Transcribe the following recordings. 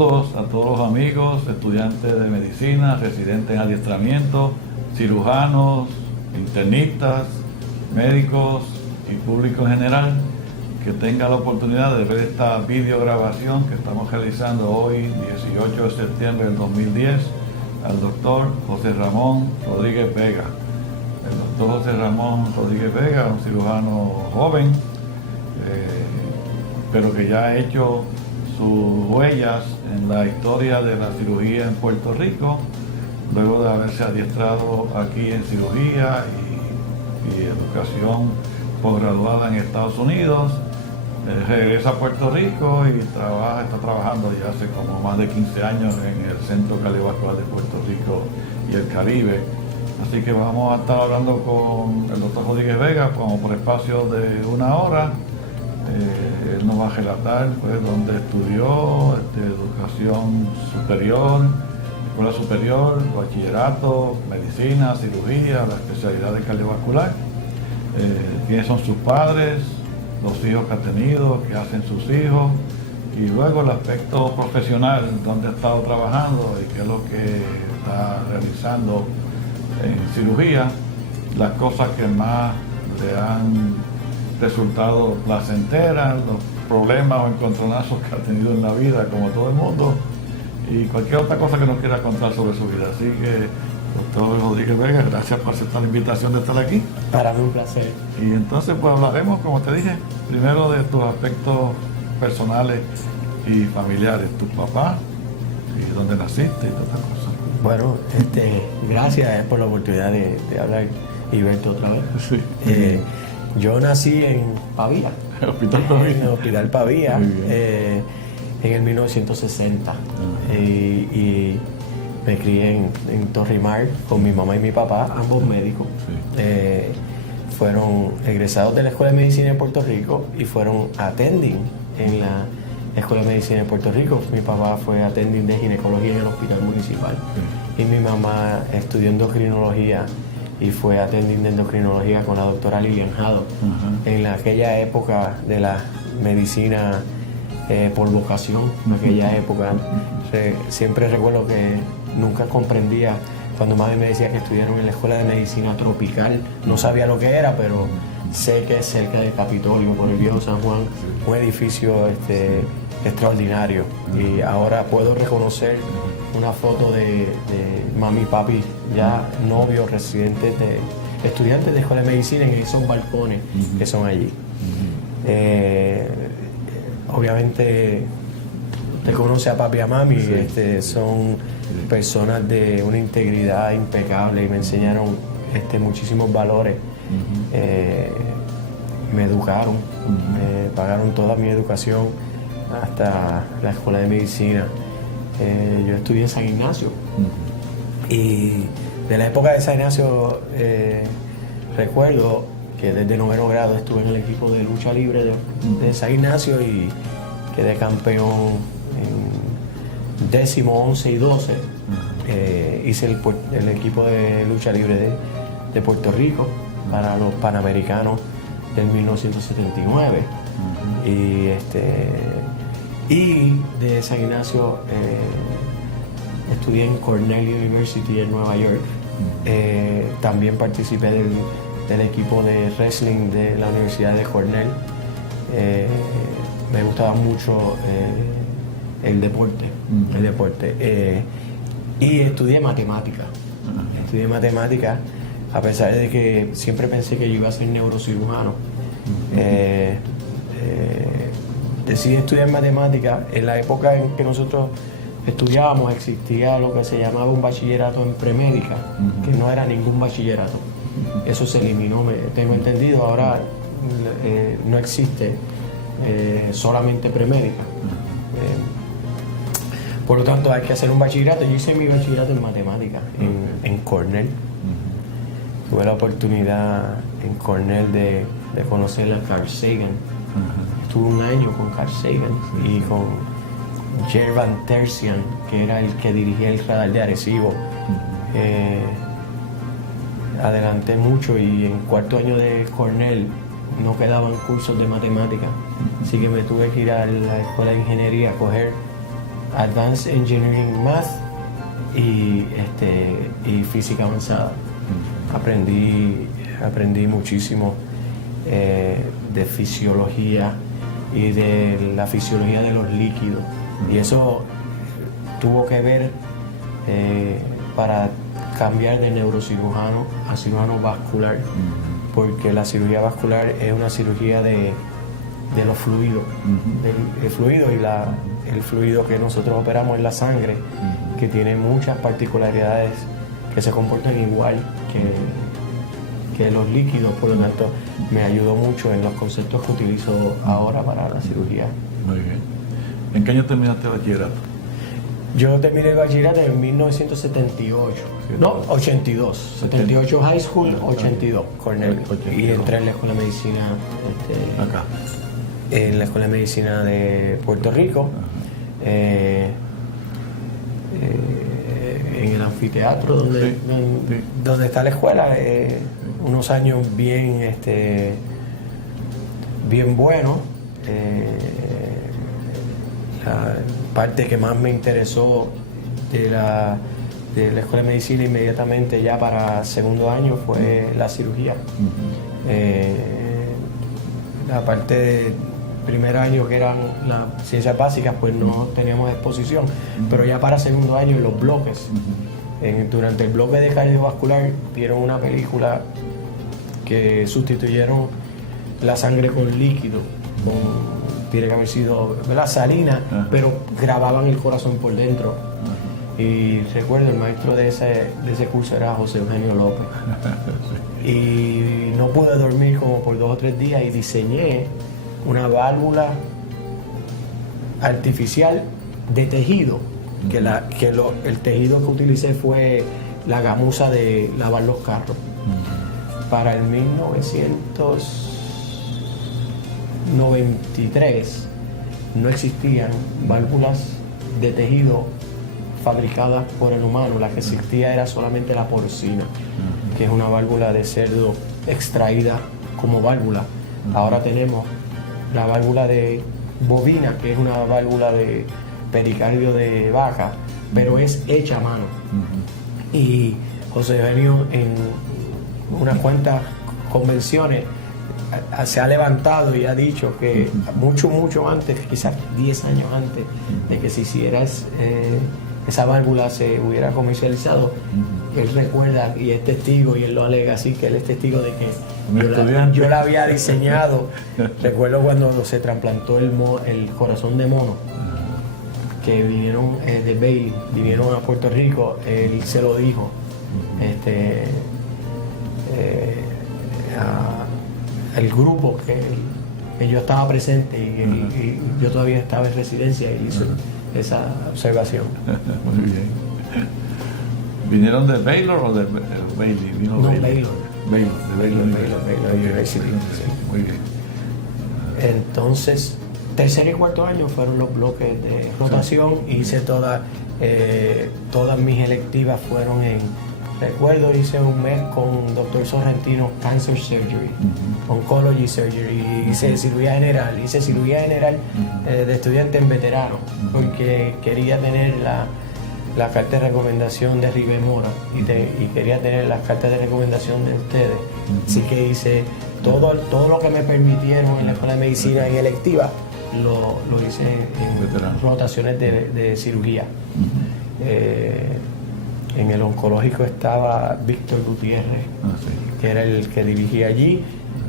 Saludos a todos los amigos, estudiantes de medicina, residentes en adiestramiento, cirujanos, internistas, médicos y público en general que tenga la oportunidad de ver esta videograbación que estamos realizando hoy, 18 de septiembre del 2010, al doctor José Ramón Rodríguez Vega. El doctor José Ramón Rodríguez Vega, un cirujano joven, pero que ya ha hecho sus huellas en la historia de la cirugía en Puerto Rico, luego de haberse adiestrado aquí en cirugía y educación posgraduada en Estados Unidos. Regresa a Puerto Rico y está trabajando ya hace como más de 15 años en el Centro Cardiovascular de Puerto Rico y el Caribe. Así que vamos a estar hablando con el doctor Rodríguez Vega como por espacio de 1 hora. Él nos va a relatar pues, dónde estudió, educación superior, escuela superior, bachillerato, medicina, cirugía, la especialidad de cardiovascular. Quiénes son sus padres, los hijos que ha tenido, qué hacen sus hijos, y luego el aspecto profesional, dónde ha estado trabajando y qué es lo que está realizando en cirugía, las cosas que más le han resultado placenteras, los problemas o encontronazos que ha tenido en la vida, como todo el mundo, y cualquier otra cosa que nos quiera contar sobre su vida. Así que, doctor Rodríguez Vega, gracias por aceptar la invitación de estar aquí. Para mí un placer. Y entonces pues hablaremos, como te dije, primero de tus aspectos personales y familiares, tu papá y dónde naciste y todas estas cosas. Bueno, gracias por la oportunidad de hablar y verte otra vez. Sí. Yo nací en Pavía. El Hospital Pavía. En el Hospital Pavía, en el 1960. Y me crié en Torrimar con mi mamá y mi papá, ambos médicos. Sí. Fueron egresados de la Escuela de Medicina de Puerto Rico y fueron attending en la Escuela de Medicina de Puerto Rico. Mi papá fue attending de ginecología en el Hospital Municipal. Sí. Y mi mamá estudió endocrinología y fue attending de endocrinología con la doctora Lilian Jado. En aquella época de la medicina por vocación, en aquella época. Siempre recuerdo que nunca comprendía cuando mami me decía que estudiaron en la Escuela de Medicina Tropical. No sabía lo que era, pero sé que es cerca del Capitolio, por el viejo San Juan, un edificio extraordinario. Y ahora puedo reconocer una foto de mami y papi, ya novios, residentes, estudiantes de Escuela de Medicina en esos balcones que son allí. Obviamente te conoce a papi y a mami, sí. Son personas de una integridad impecable y me enseñaron muchísimos valores. Me educaron, me pagaron toda mi educación hasta la Escuela de Medicina. Yo estudié en San Ignacio y de la época de San Ignacio recuerdo que desde 9º grado estuve en el equipo de lucha libre de San Ignacio y quedé campeón en 10º, 11 y 12. Hice el equipo de lucha libre de Puerto Rico para los Panamericanos del 1979. Y de San Ignacio estudié en Cornell University en Nueva York. También participé del equipo de wrestling de la Universidad de Cornell. Me gustaba mucho el deporte. Y estudié matemática. Estudié matemática a pesar de que siempre pensé que yo iba a ser neurocirujano. Decidí estudiar matemática. En la época en que nosotros estudiábamos existía lo que se llamaba un bachillerato en premédica, que no era ningún bachillerato. Eso se eliminó, tengo entendido, ahora no existe solamente premédica. Por lo tanto hay que hacer un bachillerato. Yo hice mi bachillerato en matemática en Cornell. Tuve la oportunidad en Cornell de conocer a Carl Sagan. Estuve 1 año con Carl Sagan y con Jerry Van Tersian, que era el que dirigía el radar de Arecibo. Adelanté mucho y en 4º año de Cornell no quedaban cursos de matemática, así que me tuve que ir a la escuela de ingeniería a coger Advanced Engineering Math y física avanzada. Aprendí muchísimo de fisiología y de la fisiología de los líquidos. Y eso tuvo que ver para cambiar de neurocirujano a cirujano vascular, porque la cirugía vascular es una cirugía de los fluidos, el fluido y el fluido que nosotros operamos es la sangre, que tiene muchas particularidades que se comportan igual que los líquidos, por lo tanto me ayudó mucho en los conceptos que utilizo ahora para la cirugía. Muy bien. ¿En qué año terminaste el bachillerato? Yo terminé el bachillerato en 1978. No, 82. 78 high school, 82 Cornell. Y entré en la Escuela de Medicina Acá. En la Escuela de Medicina de Puerto Rico. En el anfiteatro donde está la escuela, unos años bien buenos. La parte que más me interesó de la Escuela de Medicina inmediatamente ya para segundo año fue la cirugía. La parte de primer año, que eran las ciencias básicas, pues no teníamos exposición, pero ya para segundo año en los bloques, durante el bloque de cardiovascular dieron una película que sustituyeron la sangre con líquido, tiene que haber sido, ¿verdad?, salina, pero grababan el corazón por dentro. Y recuerdo, el maestro de ese curso era José Eugenio López. Y no pude dormir como por 2 o 3 días y diseñé una válvula artificial de tejido, el tejido que utilicé fue la gamuza de lavar los carros. Para el 1993 no existían válvulas de tejido fabricadas por el humano, la que existía era solamente la porcina, que es una válvula de cerdo extraída como válvula. Ahora tenemos la válvula de bovina, que es una válvula de pericardio de vaca, pero es hecha a mano. Y José Eugenio en unas cuantas convenciones se ha levantado y ha dicho que mucho antes, quizás 10 años antes de que se hiciera esa válvula se hubiera comercializado, él recuerda y es testigo, y él lo alega así, que él es testigo de que yo la había diseñado. Recuerdo cuando se trasplantó el corazón de mono, que vinieron de Bailey, vinieron a Puerto Rico, él se lo dijo al grupo que yo estaba presente y yo todavía estaba en residencia y hizo esa observación. Muy bien. ¿Vinieron de Baylor o de Bailey? No, Baylor. Baylor University. Sí, muy bien. Entonces, tercer y cuarto año fueron los bloques de rotación. Hice todas mis electivas fueron recuerdo, hice un mes con Dr. Sorrentino, Cancer Surgery, Oncology Surgery, hice cirugía general de estudiante en veterano, porque quería tener la carta de recomendación de Ribe Mora y quería tener las cartas de recomendación de ustedes. Así que hice todo lo que me permitieron en la Escuela de Medicina y electiva, lo hice en rotaciones de cirugía. En el oncológico estaba Víctor Gutiérrez, que era el que dirigía allí,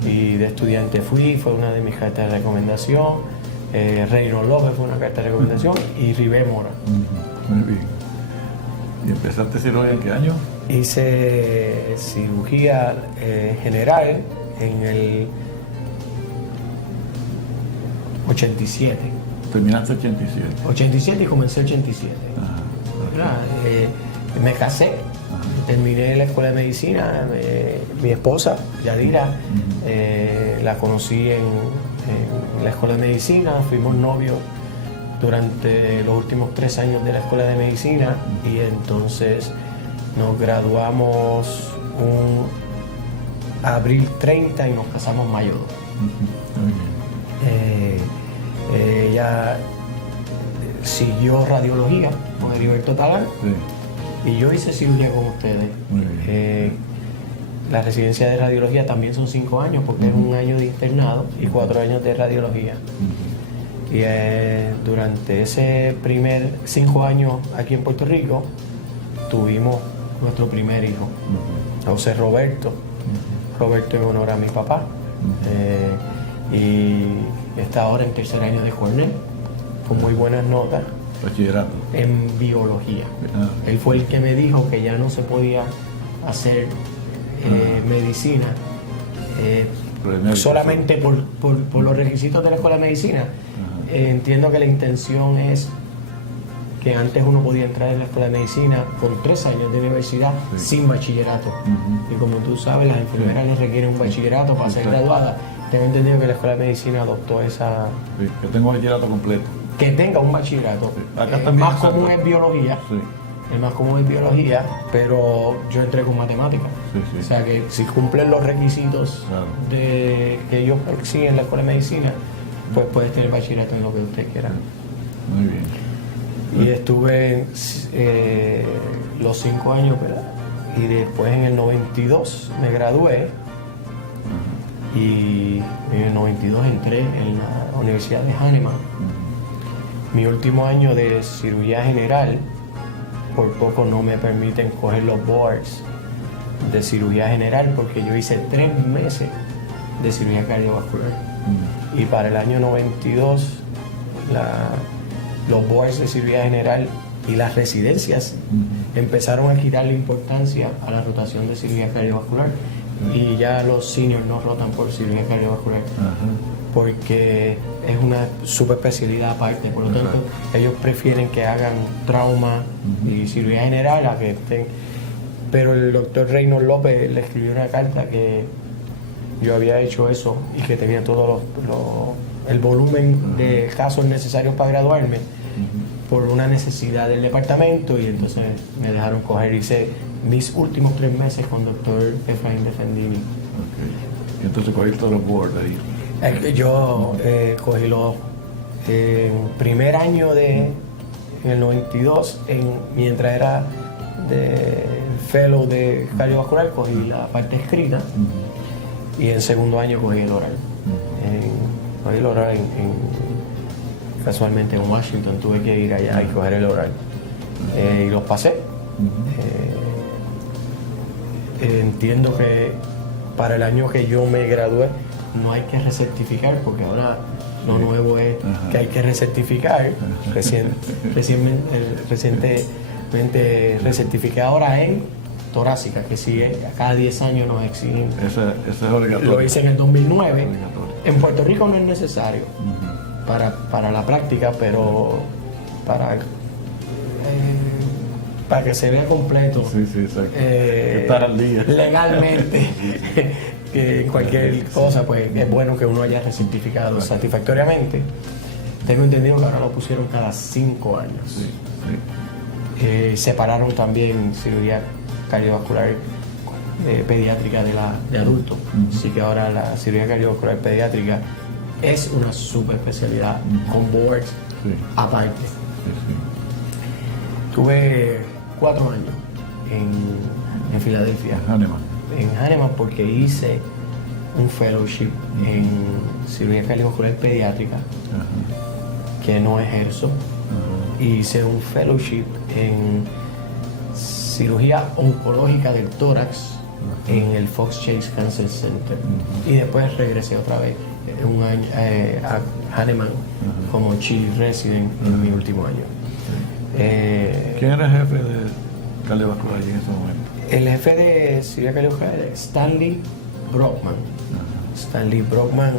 y de estudiante fue una de mis cartas de recomendación. Reynolds López fue una carta de recomendación, y Ribe Mora. Muy bien. ¿Y empezaste cirugía en qué año? Hice cirugía general en el 87. Terminaste 87. 87 y comencé 87. Me casé, terminé la Escuela de Medicina, mi esposa, Yadira, la conocí en la Escuela de Medicina, fuimos novios durante los últimos 3 años de la Escuela de Medicina, y entonces nos graduamos un abril 30 y nos casamos mayo 2. Ella siguió radiología con Heriberto Talán Sí. y yo hice cirugía con ustedes. Muy bien. La residencia de radiología también son 5 años porque es un año de internado y 4 años de radiología. Y durante ese primer 5 años aquí en Puerto Rico tuvimos nuestro primer hijo, José Roberto. Roberto en honor a mi papá. Y está ahora en tercer año de Cornell con muy buenas notas Bachillerato. en biología. Él fue el que me dijo que ya no se podía hacer medicina solamente por los requisitos de la escuela de medicina. Entiendo que la intención es que antes uno podía entrar en la escuela de medicina con 3 años de universidad sin bachillerato. Y como tú sabes, las enfermeras les requieren un bachillerato para ser graduadas. Tengo entendido que la escuela de medicina adoptó esa... Sí, que tengo bachillerato completo. Que tenga un bachillerato. Acá El también, más exacto. común es biología. Sí. El más común es biología, pero yo entré con matemáticas. Sí. O sea que si cumplen los requisitos Claro. de que ellos exigen en la escuela de medicina, pues puedes tener bachillerato en lo que usted quiera. Muy bien. Y estuve los 5 años, ¿verdad? Y después en el 92 me gradué y en el 92 entré en la Universidad de Hahnemann. Mi último año de cirugía general, por poco no me permiten coger los boards de cirugía general porque yo hice 3 meses de cirugía cardiovascular. Y para el año 92 los boards de cirugía general y las residencias empezaron a quitarle importancia a la rotación de cirugía cardiovascular y ya los seniors no rotan por cirugía cardiovascular porque es una subespecialidad aparte. Por lo tanto, ellos prefieren que hagan trauma y cirugía general a que estén. Pero el doctor Reynolds López le escribió una carta que yo había hecho eso y que tenía todo el volumen de casos necesarios para graduarme por una necesidad del departamento, y entonces me dejaron coger. Hice mis últimos 3 meses con el doctor Efraín Defendini. Y entonces cogí todos los boards ahí. Yo cogí los primer año en el 92, mientras era de fellow de cardiovascular, cogí la parte escrita y en segundo año cogí el oral. Cogí el oral casualmente en Washington, tuve que ir allá y coger el oral. Y los pasé. Entiendo que para el año que yo me gradué no hay que recertificar, porque ahora lo nuevo es que hay que recertificar. Recientemente recertifiqué ahora en torácica, que sigue cada 10 años nos exigen. Ese es obligatorio. Lo hice en el 2009. Obligatorio. En Puerto Rico no es necesario para la práctica, pero para que se vea completo. Sí, exacto. Estar al día. Legalmente. Que en cualquier cosa, pues es bueno que uno haya recertificado satisfactoriamente. Tengo entendido que ahora lo pusieron cada 5 años. Sí. Separaron también cirugía cardiovascular pediátrica de adultos. Así que ahora la cirugía cardiovascular pediátrica es una subespecialidad con boards aparte. Tuve 4 años en Filadelfia. En Hahnemann, porque hice un fellowship en cirugía cardiovascular pediátrica, que no ejerzo. Hice un fellowship en cirugía oncológica del tórax en el Fox Chase Cancer Center. Y después regresé otra vez un año a Hahnemann como chief resident en mi último año. ¿Quién era el jefe de cardiovascular allí en ese momento? El jefe de cirugía cardiovascular es Stanley Brockman. Stanley Brockman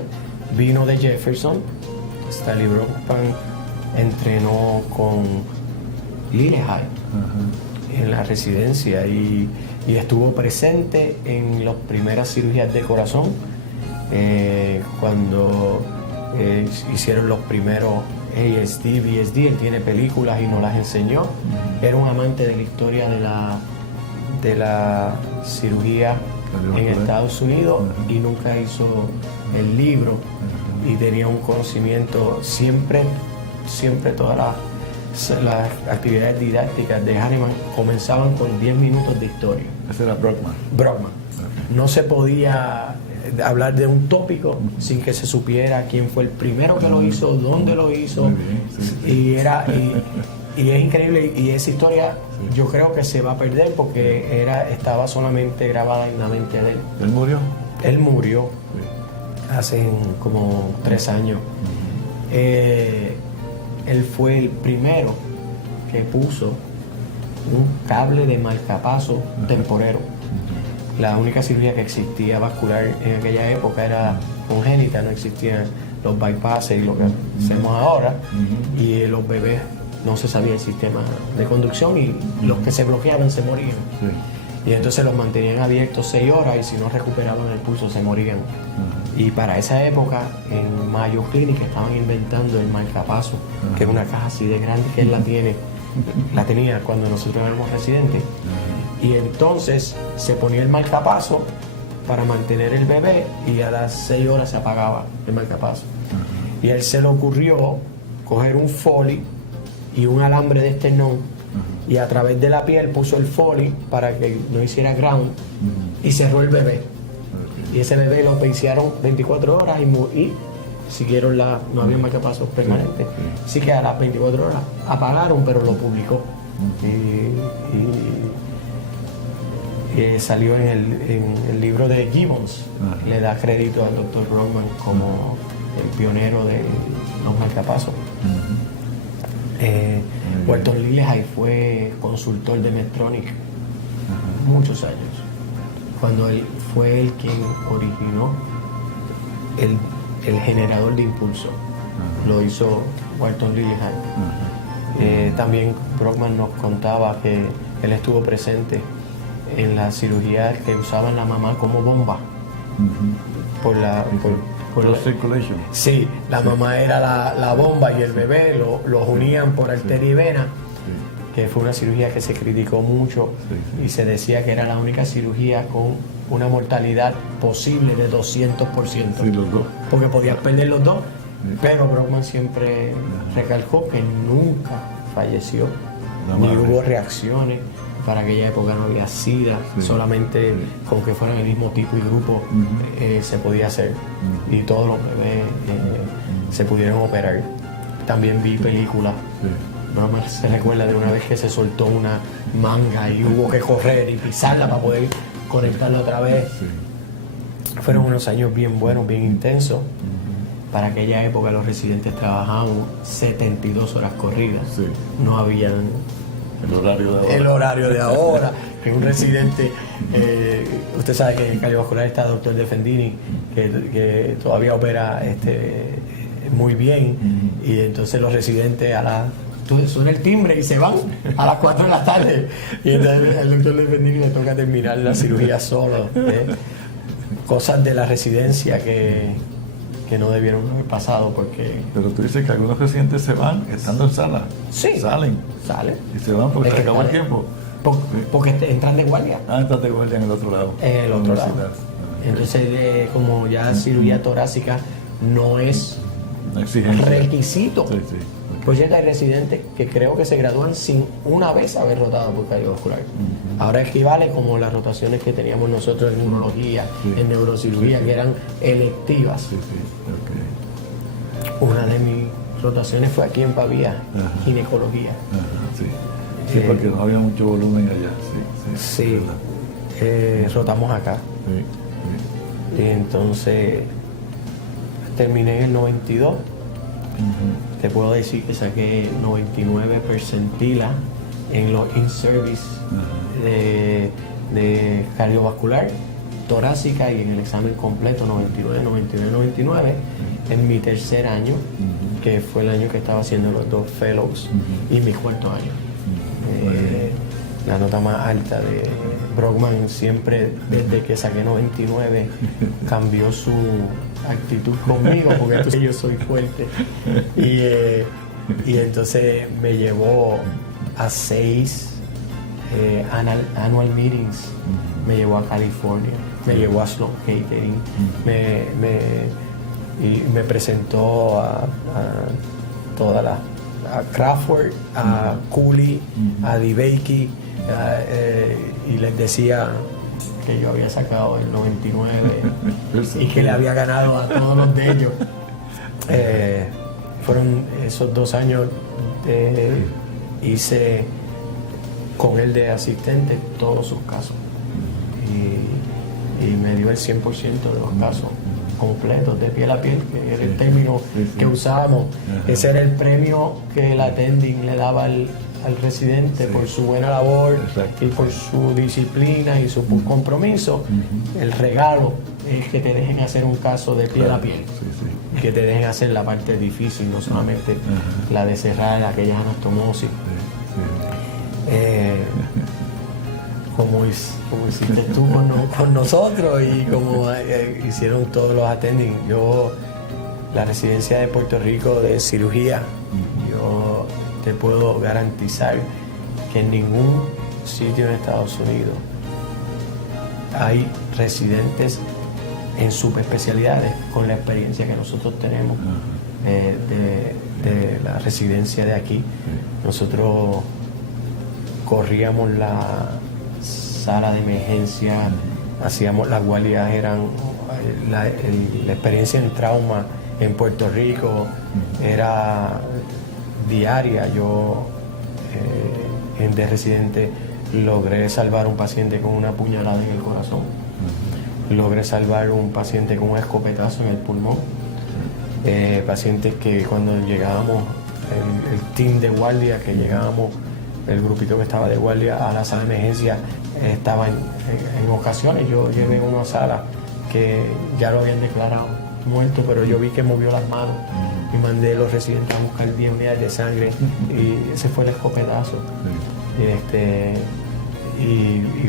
vino de Jefferson. Stanley Brockman entrenó con Lehigh en la residencia y estuvo presente en las primeras cirugías de corazón cuando hicieron los primeros ASD, BSD. Él tiene películas y nos las enseñó. Era un amante de la historia de la cirugía en Estados Unidos y nunca hizo el libro y tenía un conocimiento siempre todas Las actividades didácticas de Hahnemann comenzaban con 10 minutos de historia. Ese era Brockman. Brockman. No se podía hablar de un tópico sin que se supiera quién fue el primero que lo hizo, dónde lo hizo. Muy bien, sí. Y es increíble, y esa historia yo creo que se va a perder porque estaba solamente grabada en la mente de él. ¿Él murió? Él murió hace como 3 años. Él fue el primero que puso un cable de marcapaso temporero. La única cirugía que existía vascular en aquella época era congénita, no existían los bypasses y lo que hacemos ahora, y los bebés no se sabía el sistema de conducción y los que se bloqueaban se morían. Sí. Y entonces los mantenían abiertos 6 horas y si no recuperaban el pulso se morían. Y para esa época en Mayo Clinic estaban inventando el marcapaso, que es una caja así de grande que él la tenía cuando nosotros éramos residentes. Y entonces se ponía el marcapaso para mantener el bebé y a las 6 horas se apagaba el marcapaso. Y a él se le ocurrió coger un Foley y un alambre de esternón y a través de la piel puso el Foley para que no hiciera ground y cerró el bebé. Y ese bebé lo peiciaron 24 horas y siguieron no había marcapasos permanentes. Así que a las 24 horas apagaron, pero lo publicó. Y salió en el libro de Gibbons. Le da crédito al Dr. Brockman como el pionero de los marcapasos. Walton Lillehei fue consultor de Medtronic muchos años. Cuando él fue el quien originó el generador de impulso. Lo hizo Walton Lillehei. También Brockman nos contaba que él estuvo presente en la cirugía que usaban la mamá como bomba por la circulation. Sí, la mamá era la bomba y el bebé los unían por arteria y vena, que fue una cirugía que se criticó mucho y se decía que era la única cirugía con una mortalidad posible de 200%. Sí, los dos. Porque podías perder los dos, pero Brockman siempre recalcó que nunca falleció, ni hubo reacciones. Para aquella época no había SIDA, solamente con que fueran el mismo tipo y grupo se podía hacer. Y todos los bebés se pudieron operar. También vi películas. Brockman se recuerda de una vez que se soltó una manga y hubo que correr y pisarla para poder conectarla otra vez. Fueron unos años bien buenos, bien intensos. Para aquella época los residentes trabajaban 72 horas corridas. No habían el horario de ahora, que un residente, usted sabe que en cardiovascular está el doctor Defendini, que todavía opera muy bien, y entonces los residentes suena el timbre y se van a las 4 de la tarde, y entonces el doctor Defendini le toca terminar la cirugía solo. Cosas de la residencia que no debieron haber pasado porque... Pero tú dices que algunos residentes se van estando en sala. Sí. Salen. Y se van porque se acabó el tiempo. Porque entran de guardia. Entran de guardia en el otro lado. En el otro lado. Entonces, como ya cirugía torácica no es requisito, pues ya hay residentes que creo que se gradúan sin una vez haber rotado por cardiovascular. Ahora equivale como las rotaciones que teníamos nosotros en urología, en neurocirugía, que eran electivas. Una de mis rotaciones fue aquí en Pavía, ginecología. Sí, porque no había mucho volumen allá. Sí, rotamos acá. Y entonces terminé en el 92. Te puedo decir que saqué 99 percentila en los in-service de cardiovascular, torácica y en el examen completo 99 en mi tercer año, que fue el año que estaba haciendo los 2 fellows y mi 4º año. La nota más alta de Brockman siempre, desde que saqué 99, cambió su actitud conmigo, porque entonces yo soy fuerte. Y entonces me llevó a 6 annual meetings, me llevó a California, me llevó a Sloan Catering, me presentó a todas las a Crawford, a Cooley, a DeBakey, y les decía que yo había sacado el 99 y que le había ganado a todos los de ellos. Fueron esos 2 años, hice con él de asistente todos sus casos y me dio el 100% de los casos completos, de piel a piel, que era el término que usábamos. Ese era el premio que el attending le daba al residente por su buena labor y por su disciplina y su compromiso. El regalo es que te dejen hacer un caso de piel a piel, que te dejen hacer la parte difícil, no solamente la de cerrar aquellas anastomosis. Como hiciste tú con nosotros y como hicieron todos los attending. La residencia de Puerto Rico de cirugía, yo te puedo garantizar que en ningún sitio en Estados Unidos hay residentes en subespecialidades con la experiencia que nosotros tenemos de la residencia de aquí. Nosotros corríamos la sala de emergencia, hacíamos las guardias, la experiencia en trauma en Puerto Rico era diaria. Yo de residente logré salvar un paciente con una puñalada en el corazón, logré salvar un paciente con un escopetazo en el pulmón, pacientes que cuando llegábamos, el team de guardia que llegábamos, el grupito que estaba de guardia a la sala de emergencia, estaba en ocasiones, yo llevé a una sala que ya lo habían declarado muerto, pero yo vi que movió las manos y mandé a los residentes a buscar 10 unidades de sangre y ese fue el escopetazo. Y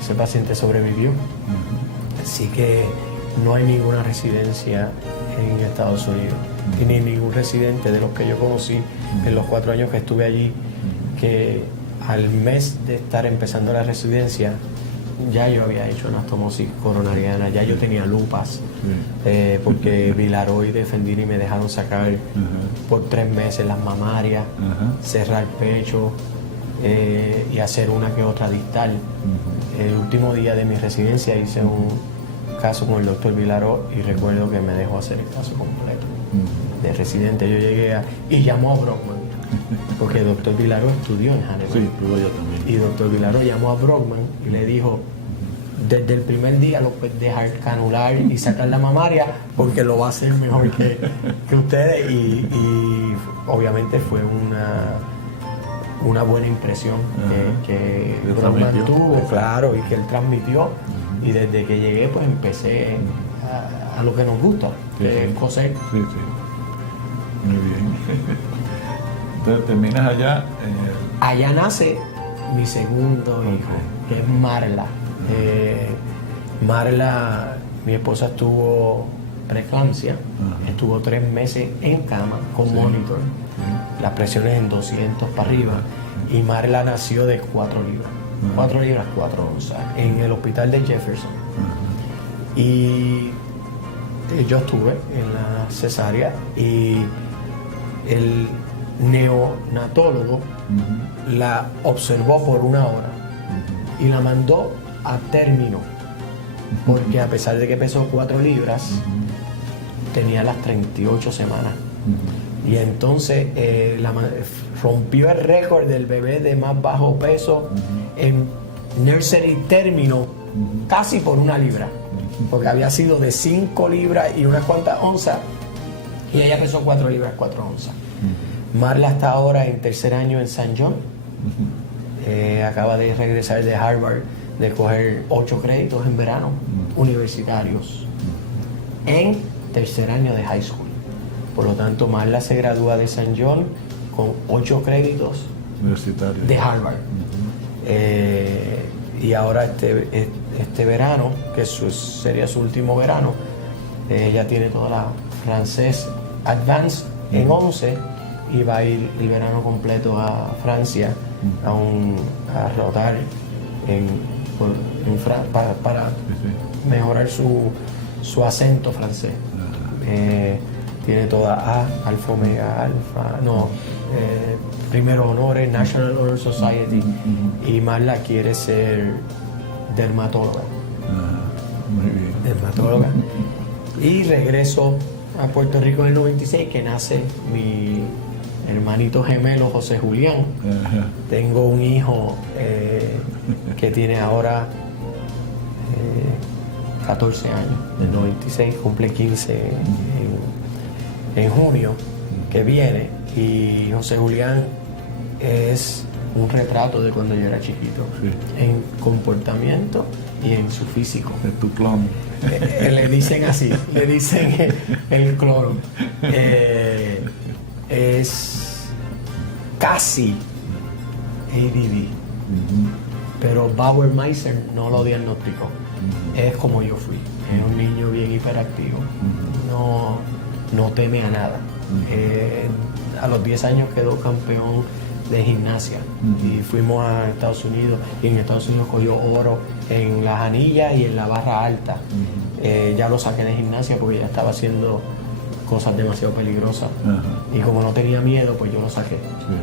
ese paciente sobrevivió. Así que no hay ninguna residencia en Estados Unidos y ni ningún residente de los que yo conocí en los 4 años que estuve allí, que al mes de estar empezando la residencia ya yo había hecho anastomosis coronariana, ya yo tenía lupas, porque Vilaró y Defendini me dejaron sacar por 3 meses las mamarias, cerrar pecho y hacer una que otra distal. El último día de mi residencia hice un caso con el doctor Vilaró y recuerdo que me dejó hacer el caso completo. De residente yo llegué y llamó a Brockman, porque el doctor Vilaró estudió en Hannibal. Sí, estuvo yo también. Y doctor Vilaró llamó a Brockman y le dijo, desde el primer día lo puedes dejar canular y sacar la mamaria porque lo va a hacer mejor que ustedes. Y obviamente fue una buena impresión que Brockman tuvo, claro, y que él transmitió. Y desde que llegué pues empecé a lo que nos gusta, que es coser. Sí, sí. Muy bien. Entonces terminas allá. Allá nace mi segundo hijo, que es Marla. Marla, mi esposa estuvo preeclampsia, estuvo 3 meses en cama con monitor, las presiones en 200 para arriba, y Marla nació de 4 libras, 4 libras 4 onzas, en el hospital de Jefferson. Y yo estuve en la cesárea y el neonatólogo la observó por 1 hora y la mandó a término, porque a pesar de que pesó 4 libras, tenía las 38 semanas. Y entonces rompió el récord del bebé de más bajo peso en nursery término casi por 1 libra, porque había sido de 5 libras y unas cuantas onzas, y ella pesó 4 libras 4 onzas. Marla está ahora en 3er año en St. John. Acaba de regresar de Harvard, de coger 8 créditos en verano universitarios en 3er año de high school. Por lo tanto, Marla se gradúa de St. John con 8 créditos Universitarios de Harvard. Y ahora este verano, que sería su último verano, ella tiene toda la francés advanced en 11 y va a ir el verano completo a Francia a rotar para mejorar su acento francés. Tiene toda A, alfa, omega, alfa, no, primeros honores, National Honor Society, y Marla quiere ser dermatóloga. Muy bien. Dermatóloga. Y regreso a Puerto Rico en el 96, que nace mi hermanito gemelo José Julián. Ajá. Tengo un hijo que tiene ahora 14 años, del 96, cumple 15 en junio que viene. Y José Julián es un retrato de cuando yo era chiquito, Sí. en comportamiento y en su físico. Es tu clon. Le dicen así, le dicen el cloro. Es casi ADD, pero Bauer-Meiser no lo diagnosticó. Es como yo fui, es un niño bien hiperactivo, no teme a nada. A los 10 años quedó campeón de gimnasia y fuimos a Estados Unidos, y en Estados Unidos cogió oro en las anillas y en la barra alta. Ya lo saqué de gimnasia porque ya estaba haciendo cosas demasiado peligrosas. Ajá. Y como no tenía miedo, pues yo lo saqué,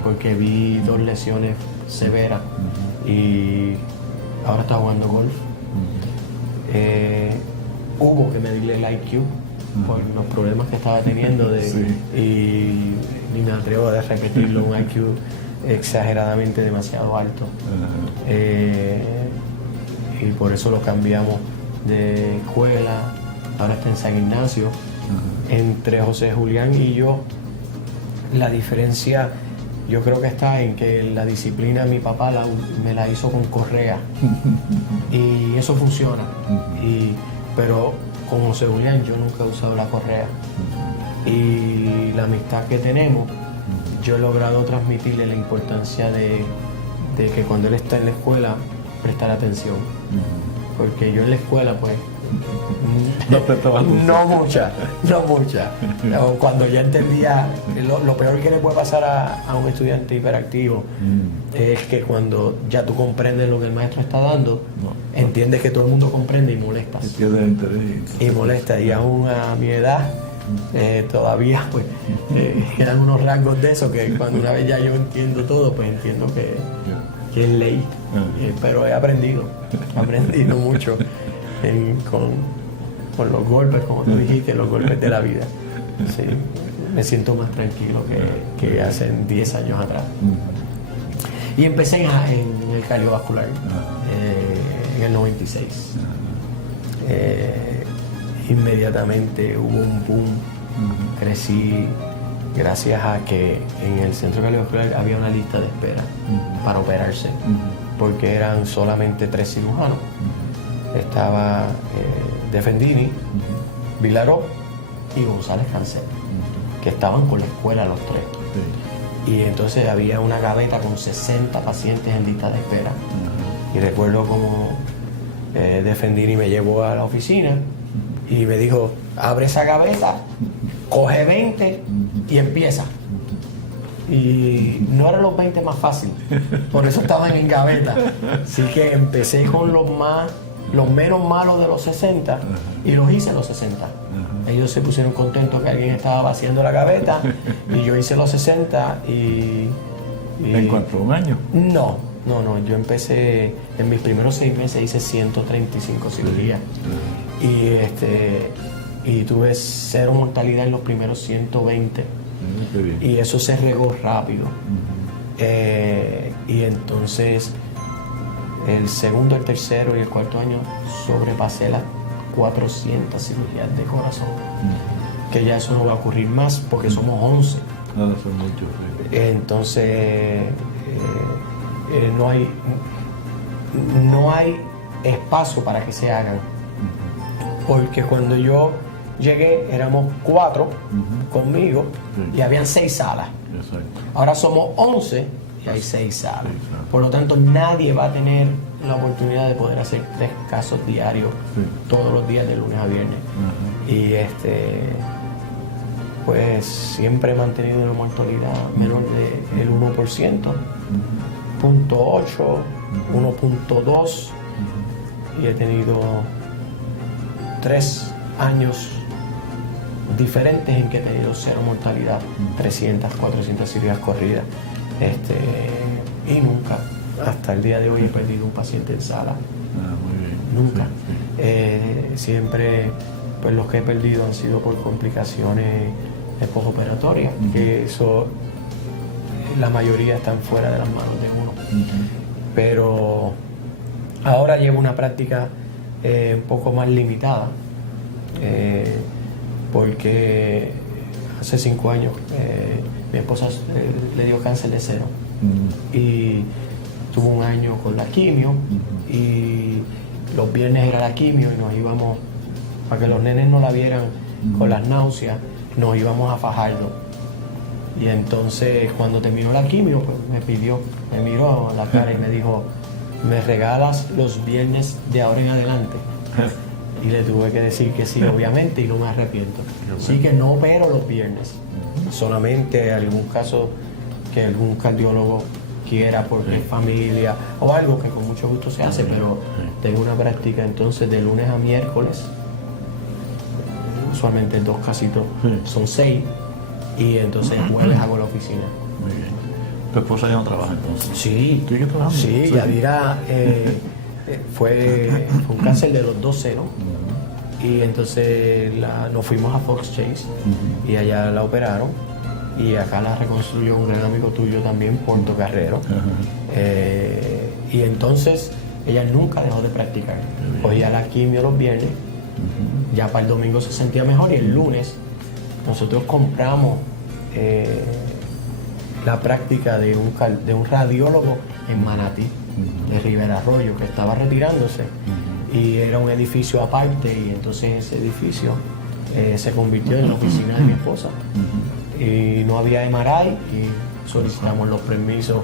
porque vi 2 lesiones severas y ahora está jugando golf. Hubo que medirle el IQ por los problemas que estaba teniendo Sí. y ni me atrevo a repetirlo, un IQ exageradamente demasiado alto. Ajá. Y por eso lo cambiamos de escuela, ahora está en San Ignacio. Entre José Julián y yo, la diferencia yo creo que está en que la disciplina mi papá me la hizo con correa y eso funciona. Pero con José Julián yo nunca he usado la correa, y la amistad que tenemos, yo he logrado transmitirle la importancia de que cuando él está en la escuela prestar atención, porque yo en la escuela pues No prestaba atención. no mucha. No, cuando ya entendía, lo peor que le puede pasar a un estudiante hiperactivo es que cuando ya tú comprendes lo que el maestro está dando, entiendes que todo el mundo comprende y molestas. Pierde el interés. Y molesta, y aún a mi edad todavía pues quedan unos rasgos de eso que cuando una vez ya yo entiendo todo, pues entiendo que es ley. Pero he aprendido mucho con los golpes, como tú dijiste, los golpes de la vida. Sí, me siento más tranquilo que hace 10 años atrás. Y empecé en el cardiovascular en el 96. Inmediatamente hubo un boom, crecí gracias a que en el centro cardiovascular había una lista de espera para operarse, porque eran solamente 3 cirujanos. Estaba Defendini, Vilaró y González Cancel, que estaban con la escuela los 3. Y entonces había una gaveta con 60 pacientes en lista de espera. Y recuerdo como Defendini me llevó a la oficina y me dijo: abre esa gaveta, coge 20 y empieza. Y no eran los 20 más fáciles, por eso estaban en gaveta. Así que empecé con los menos malos de los 60 y los hice los 60. Ellos se pusieron contentos que alguien estaba vaciando la gaveta y yo hice los 60 y ¿En cuánto? ¿Un año? No, yo empecé, en mis primeros 6 meses hice 135 cirugías y tuve 0 mortalidad en los primeros 120. Qué bien. Y eso se regó rápido. Y entonces el segundo, el tercero y el cuarto año sobrepasé las 400 cirugías de corazón, que ya eso no va a ocurrir más porque somos 11. No, son muchos. Sí. Entonces no hay espacio para que se hagan, porque cuando yo llegué éramos 4 conmigo y habían 6 salas. Exacto. Ahora somos 11 y hay 6 salas. Exacto. Por lo tanto, nadie va a tener la oportunidad de poder hacer 3 casos diarios todos los días de lunes a viernes. Y pues siempre he mantenido una mortalidad menor del 1%, 0.8, 1.2, y he tenido 3 años diferentes en que he tenido cero mortalidad, 300, 400 cirugías corridas, y nunca, hasta el día de hoy he perdido un paciente en sala. Muy bien. Nunca. Sí, sí. Siempre, pues los que he perdido han sido por complicaciones postoperatorias, que eso, la mayoría están fuera de las manos de uno. Pero ahora llevo una práctica un poco más limitada, porque hace 5 años mi esposa le dio cáncer de seno y tuvo un año con la quimio, y los viernes era la quimio y nos íbamos, para que los nenes no la vieran con las náuseas, nos íbamos a Fajardo. Y entonces cuando terminó la quimio, pues me miró a la cara y me dijo, ¿me regalas los viernes de ahora en adelante? Y le tuve que decir que sí, obviamente, y no me arrepiento. Sí, que no opero los viernes, solamente algún caso que algún cardiólogo quiera porque es familia o algo que con mucho gusto se hace, pero tengo una práctica entonces de lunes a miércoles, usualmente 2 casitos son 6, y entonces jueves hago la oficina. Muy bien. ¿Tu esposa ya no trabaja entonces? Sí. ¿Sigue trabajando? Sí, Yadira fue un cáncer de los 2 senos, y entonces nos fuimos a Fox Chase y allá la operaron, y acá la reconstruyó un gran amigo tuyo también, Portocarrero. Y entonces ella nunca dejó de practicar. Cogía la quimio los viernes, ya para el domingo se sentía mejor, y el lunes nosotros compramos la práctica de un radiólogo en Manatí, de Rivera Arroyo, que estaba retirándose, y era un edificio aparte, y entonces ese edificio se convirtió en la oficina de mi esposa. Y no había MRI, y solicitamos los permisos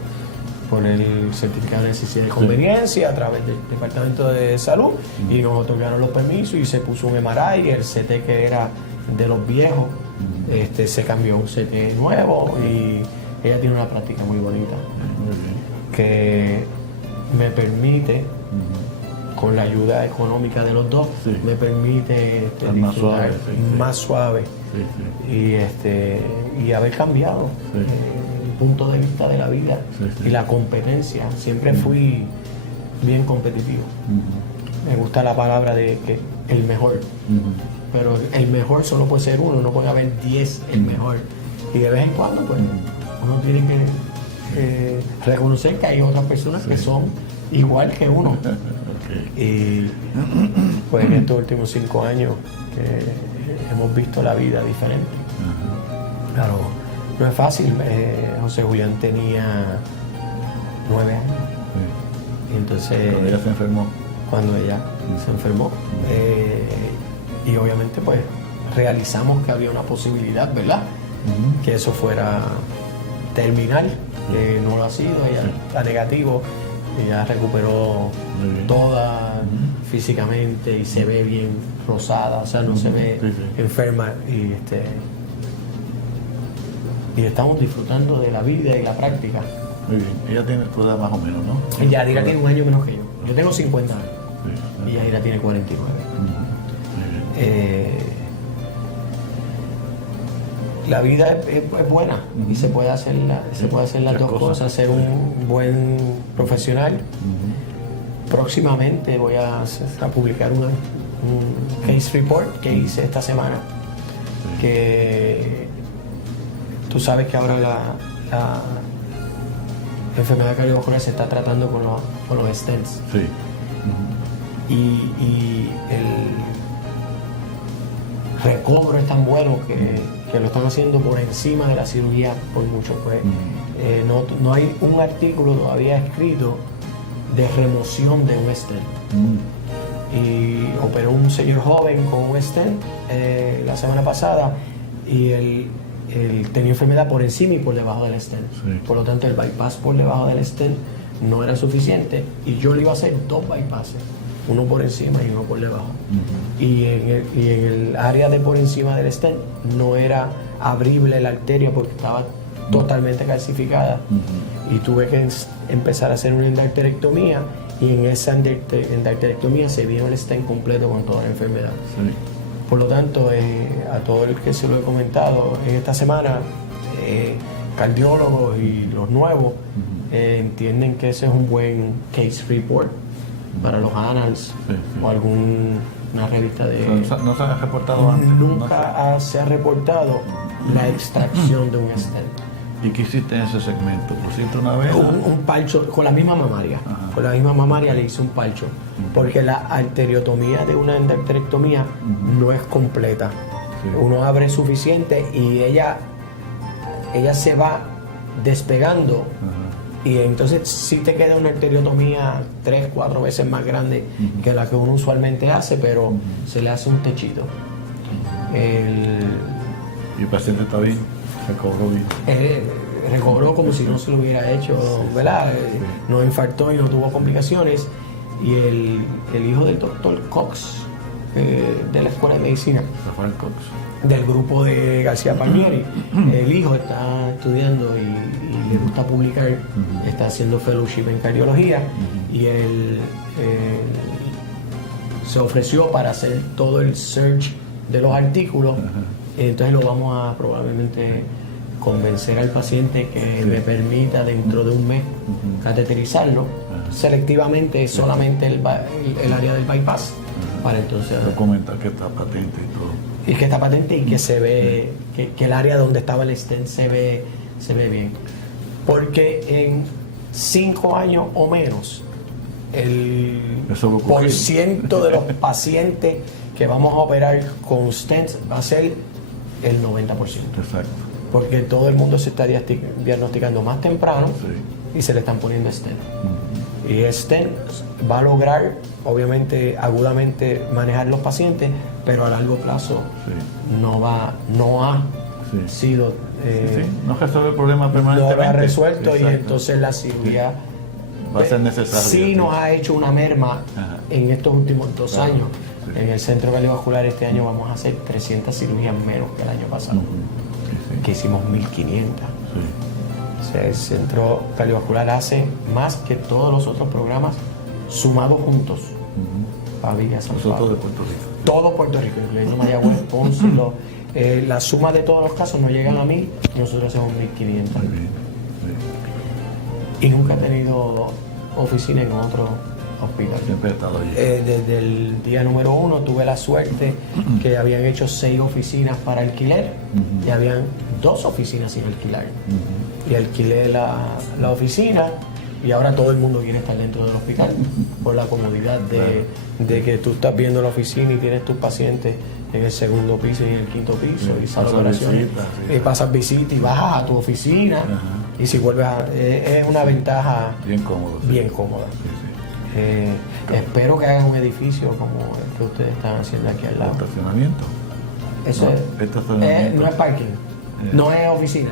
por el certificado de necesidad de conveniencia a través del Departamento de Salud, y nos otorgaron los permisos y se puso un MRI, y el CT que era de los viejos se cambió a un CT nuevo, y ella tiene una práctica muy bonita que me permite, con la ayuda económica de los dos, me permite disfrutar más suave, y haber cambiado el punto de vista de la vida y la competencia. Siempre fui bien competitivo. Me gusta la palabra de que el mejor, pero el mejor solo puede ser uno, no puede haber 10 el mejor, y de vez en cuando pues uno tiene que reconocer que hay otras personas que son igual que uno. Y pues en estos últimos 5 años que hemos visto la vida diferente. Claro, no es fácil. José Julián tenía 9 años. Y entonces, cuando ella se enfermó. Cuando ella se enfermó. Y obviamente pues realizamos que había una posibilidad, ¿verdad? Que eso fuera terminal, que no lo ha sido. Ella está negativo. Ella recuperó toda físicamente y se ve bien rosada, o sea, no se ve enferma, y estamos disfrutando de la vida y la práctica. Muy bien. Ella tiene tu edad más o menos, ¿no? Y Yadira tiene un año menos que yo. Yo tengo 50 años y Yadira tiene 49. La vida es buena y se puede hacer las dos cosas, ser un buen profesional. Próximamente voy a publicar un case report que hice esta semana, que tú sabes que ahora la enfermedad cardiovascular se está tratando con los stents. Y el recobro es tan bueno que lo están haciendo por encima de la cirugía por mucho. Pues no hay un artículo todavía escrito de remoción de un stent. Y operó un señor joven con un stent la semana pasada, y él tenía enfermedad por encima y por debajo del stent. Por lo tanto, el bypass por debajo del stent no era suficiente, y yo le iba a hacer 2 bypasses, uno por encima y uno por debajo. Y en el área de por encima del stent no era abrible la arteria porque estaba totalmente calcificada, y tuve que empezar a hacer una endarterectomía, y en esa endarterectomía se vio el stent completo con toda la enfermedad. Por lo tanto, a todo el que se lo he comentado en esta semana, cardiólogos y los nuevos entienden que ese es un buen case report para los annals o alguna revista de... ¿No se ha reportado antes? Nunca se ha reportado la extracción de un stent. ¿Y qué hiciste en ese segmento? ¿Pusiste una vez? Un palcho con la misma mamaria. Ajá. Con la misma mamaria le hice un palcho. Porque la arteriotomía de una endarterectomía no es completa. Sí. Uno abre suficiente y ella se va despegando. Ajá. Y entonces sí te queda una arteriotomía 3-4 veces más grande que la que uno usualmente hace, pero se le hace un techito. ¿Y el paciente está bien? ¿Se cobró bien? Recobró como si no se lo hubiera hecho, ¿verdad? No infartó y no tuvo complicaciones. Y el hijo del doctor Cox, de la Escuela de Medicina, Rafael Cox, del grupo de García Palmieri, el hijo está estudiando y le gusta publicar, está haciendo fellowship en cardiología, y él se ofreció para hacer todo el search de los artículos. Entonces lo vamos a probablemente convencer al paciente que me permita dentro de un mes cateterizarlo selectivamente, solamente el área del bypass, para entonces documentar que está patente y todo. Y que está patente y que se ve, que el área donde estaba el stent se ve bien. Porque en 5 años o menos, el porciento de los pacientes que vamos a operar con stents va a ser el 90%. Exacto. Porque todo el mundo se está diagnosticando más temprano y se le están poniendo stent. Y el stent va a lograr, obviamente, agudamente manejar los pacientes, pero a largo plazo no ha sido... no resuelve el problema permanentemente. No lo ha resuelto y entonces la cirugía va a ser necesaria. Sí nos ha hecho una merma en estos últimos 2 años. En el centro cardiovascular este año vamos a hacer 300 cirugías menos que el año pasado, que hicimos 1500. O sea, el centro cardiovascular hace más que todos los otros programas sumados juntos. Pavía, San Pablo. Todo de Puerto Rico. Todo Puerto Rico, incluyendo Mayagüez, Ponce. La suma de todos los casos no llegan a 1000, nosotros hacemos 1500. Muy bien. Y nunca he tenido oficina en otro hospital. Siempre he estado allí. Desde el día número 1 tuve la suerte que habían hecho 6 oficinas para alquiler y habían 2 oficinas sin alquilar. Y alquilé la oficina y ahora todo el mundo quiere estar dentro del hospital por la comodidad de que tú estás viendo la oficina y tienes tus pacientes en el 2º piso y en el 5º piso y sala de operaciones, y pasas visita y bajas a tu oficina y si vuelves es una ventaja bien cómodo. Bien cómoda. Espero que hagan un edificio como el que ustedes están haciendo aquí al lado. ¿Estacionamiento? Eso no es parking, no es oficina.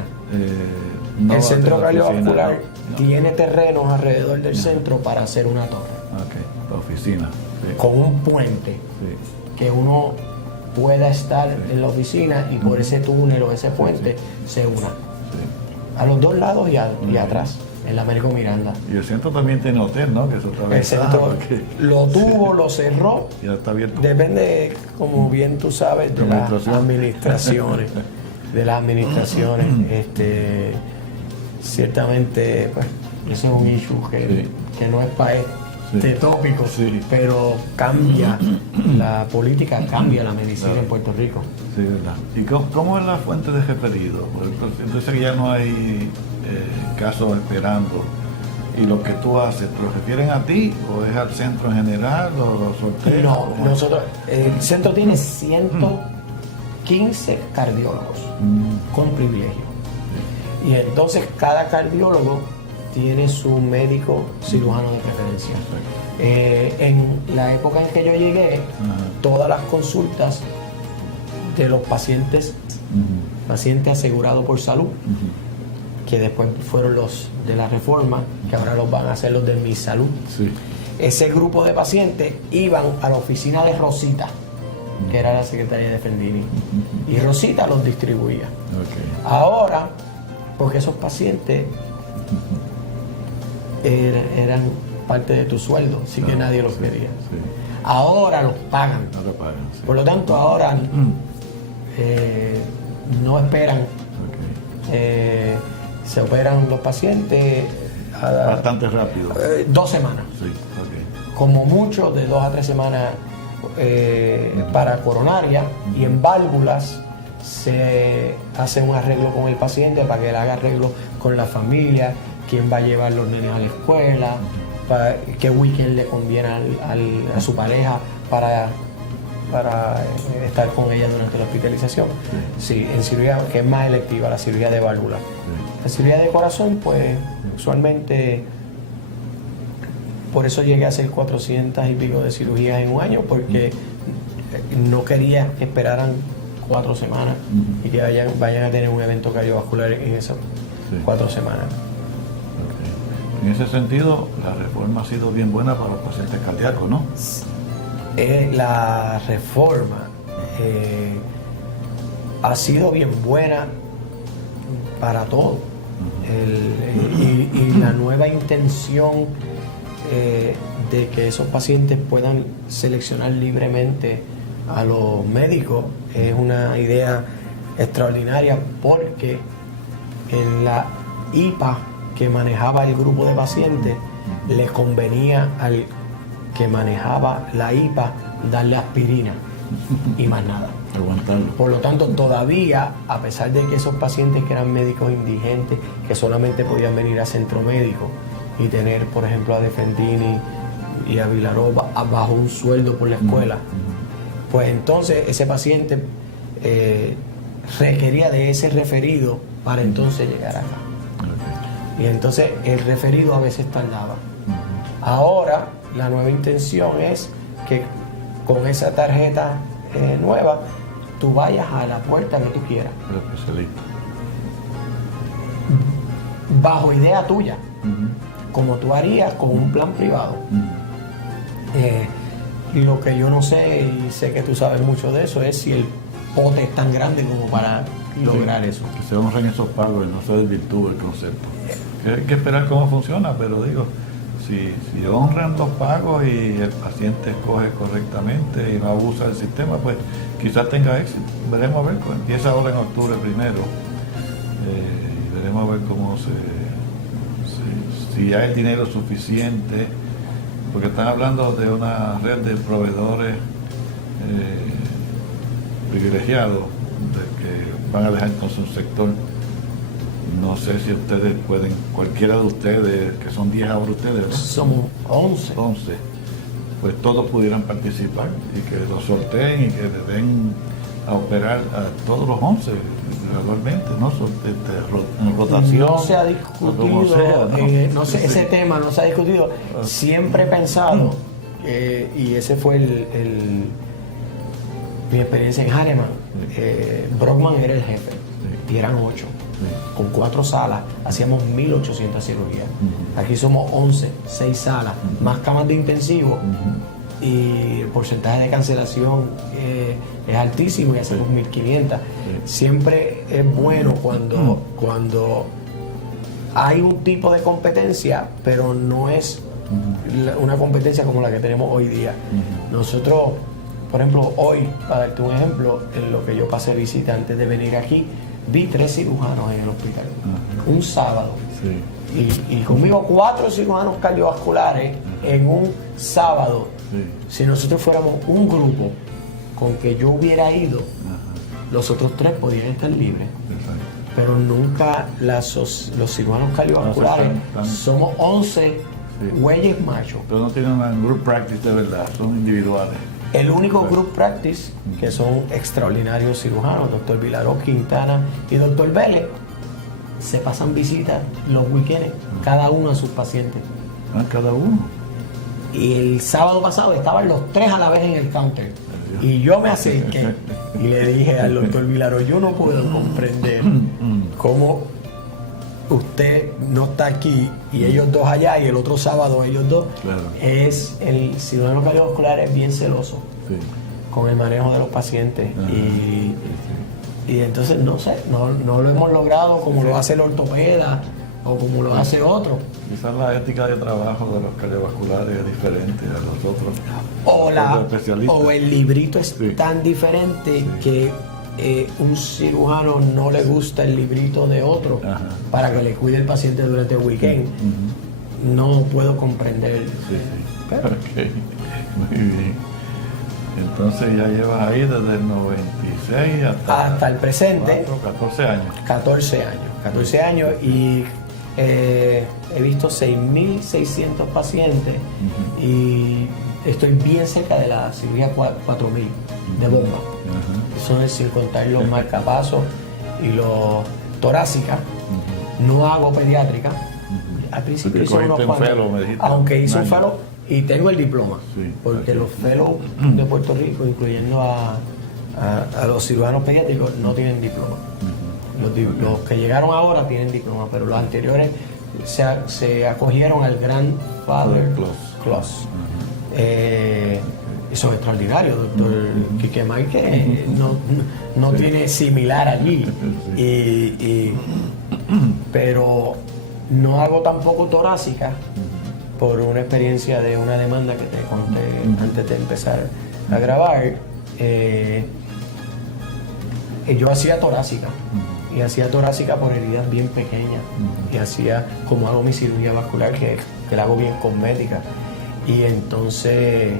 El centro cardiovascular tiene terrenos alrededor del centro para hacer una torre. La oficina. Con un puente que uno pueda estar en la oficina y por ese túnel o ese puente se una. A los 2 lados y atrás, en la Américo Miranda. Y el centro también tiene hotel, ¿no? Que eso el centro lo tuvo, lo cerró. Ya está abierto. Depende, como bien tú sabes, de las administraciones. Ciertamente, pues, eso es un issue que no es para este tópico, pero cambia la política, cambia la medicina en Puerto Rico. Sí, verdad. ¿Y cómo es la fuente de referido? Entonces ya no hay casos esperando. ¿Y lo que tú haces, te lo refieren a ti o es al centro en general o los sorteos? No, nosotros, el centro tiene 115 cardiólogos con privilegio. Y entonces cada cardiólogo tiene su médico cirujano de preferencia. En la época en que yo llegué, todas las consultas de los pacientes asegurados por salud, que después fueron los de la reforma, que ahora los van a hacer los de Mi Salud. Ese grupo de pacientes iban a la oficina de Rosita, que era la secretaria de Fendini, y Rosita los distribuía. Ahora, porque esos pacientes eran parte de tu sueldo, así que nadie los quería. Ahora los pagan. No te pagan, sí. Por lo tanto, ahora no esperan. Okay. Se operan los pacientes Bastante rápido. 2 semanas. Sí, ok. Como mucho, de 2 a 3 semanas para coronaria, y en válvulas se hace un arreglo con el paciente para que él haga arreglo con la familia, quién va a llevar los niños a la escuela, qué weekend le conviene a su pareja para estar con ella durante la hospitalización. Sí, en cirugía que es más electiva, la cirugía de válvula. Sí. La cirugía de corazón, pues usualmente, por eso llegué a hacer 400 y pico de cirugías en un año, porque no quería que esperaran 4 semanas y que vayan a tener un evento cardiovascular en esas 4 semanas. Okay. En ese sentido, la reforma ha sido bien buena para los pacientes cardíacos, ¿no? La reforma ha sido bien buena para todos. Y la nueva intención de que esos pacientes puedan seleccionar libremente a los médicos es una idea extraordinaria, porque en la IPA que manejaba el grupo de pacientes le convenía al que manejaba la IPA darle aspirina y más nada. Aguantarlo. Por lo tanto, todavía, a pesar de que esos pacientes que eran médicos indigentes, que solamente podían venir a centro médico y tener, por ejemplo, a Defendini y a Vilaró bajo un sueldo por la escuela, pues entonces ese paciente requería de ese referido para entonces llegar acá. Okay. Y entonces el referido a veces tardaba. Ahora la nueva intención es que con esa tarjeta nueva tú vayas a la puerta que tú quieras. El especialista. Bajo idea tuya, como tú harías con un plan privado. Lo que yo no sé, y sé que tú sabes mucho de eso, es si el pote es tan grande como para lograr eso. Que se honren esos pagos y no se desvirtúe el concepto. Hay que esperar cómo funciona, pero digo, si honran los pagos y el paciente escoge correctamente y no abusa del sistema, pues quizás tenga éxito. Veremos a ver, pues empieza ahora en octubre primero, y veremos a ver cómo si hay el dinero suficiente, porque están hablando de una red de proveedores privilegiados, de que van a dejar entonces un sector. No sé si ustedes pueden, cualquiera de ustedes, que son 10 ahora ustedes, ¿verdad? Somos 11. 11, pues todos pudieran participar y que lo sorteen y que le den a operar a todos los 11 gradualmente, ¿no? En rotación. No se ha discutido, sea, ¿no? Ese tema no se ha discutido. Siempre he pensado, y ese fue mi experiencia en Hahnemann. Brockman era el jefe, y eran 8. Con 4 salas hacíamos 1800 cirugías. Aquí somos 11, 6 salas, más camas de intensivo, y el porcentaje de cancelación es altísimo, y hacemos 1500. Siempre es bueno cuando hay un tipo de competencia, pero no es una competencia como la que tenemos hoy día. Nosotros, por ejemplo, hoy, para darte un ejemplo, en lo que yo pasé visita antes de venir aquí, vi 3 cirujanos en el hospital, un sábado. Y conmigo 4 cirujanos cardiovasculares en un sábado. Si nosotros fuéramos un grupo con que yo hubiera ido, los otros 3 podían estar libres. Pero nunca los cirujanos cardiovasculares, somos 11 güeyes machos. Pero no tienen un group practice de verdad, son individuales. El único group practice, que son extraordinarios cirujanos, doctor Vilaró, Quintana y doctor Vélez, se pasan visitas los weekends, cada uno a sus pacientes. Cada uno. Y el sábado pasado estaban los 3 a la vez en el counter. Y yo me acerqué y le dije al doctor Vilaró, yo no puedo comprender cómo usted no está aquí y ellos 2 allá, y el otro sábado ellos 2. Claro. El cirujano cardiovascular es bien celoso con el manejo de los pacientes. Y entonces no sé, no lo hemos logrado como lo hace el ortopeda o como lo hace otro. Quizás la ética de trabajo de los cardiovasculares es diferente a los otros. O, los especialistas. o el librito es Sí. tan diferente que un cirujano no le gusta el librito de otro Ajá. para que le cuide el paciente durante el weekend. Ujú. No puedo comprender. Sí, sí. Pero- Ok, muy bien. Entonces ya llevas ahí desde el 96 Hasta el presente, 14 años. 14 años. 14 años y he visto 6.600 pacientes y estoy bien cerca de la cirugía 4.000 de bomba. Ajá. Eso es sin contar los marcapasos y los torácicas. Ujú. No hago pediátrica. Al principio Porque hice unos cogiste un cuantos, fellow, me dijiste. aunque hice un Un año. fellow y tengo el diploma, Sí, porque ok. los fellows de Puerto Rico, incluyendo a los cirujanos pediátricos, no tienen diploma. Ujú. Los que llegaron ahora tienen diploma, pero los anteriores se acogieron al Grandfather Clause. Eso es extraordinario, doctor Quique Márquez no Sí. tiene similar allí. Pero no hago tampoco torácica por una experiencia de una demanda que te conté antes de empezar a grabar. Yo hacía torácica y hacía torácica por heridas bien pequeñas y hacía como hago mi cirugía vascular que la hago bien cosmética y entonces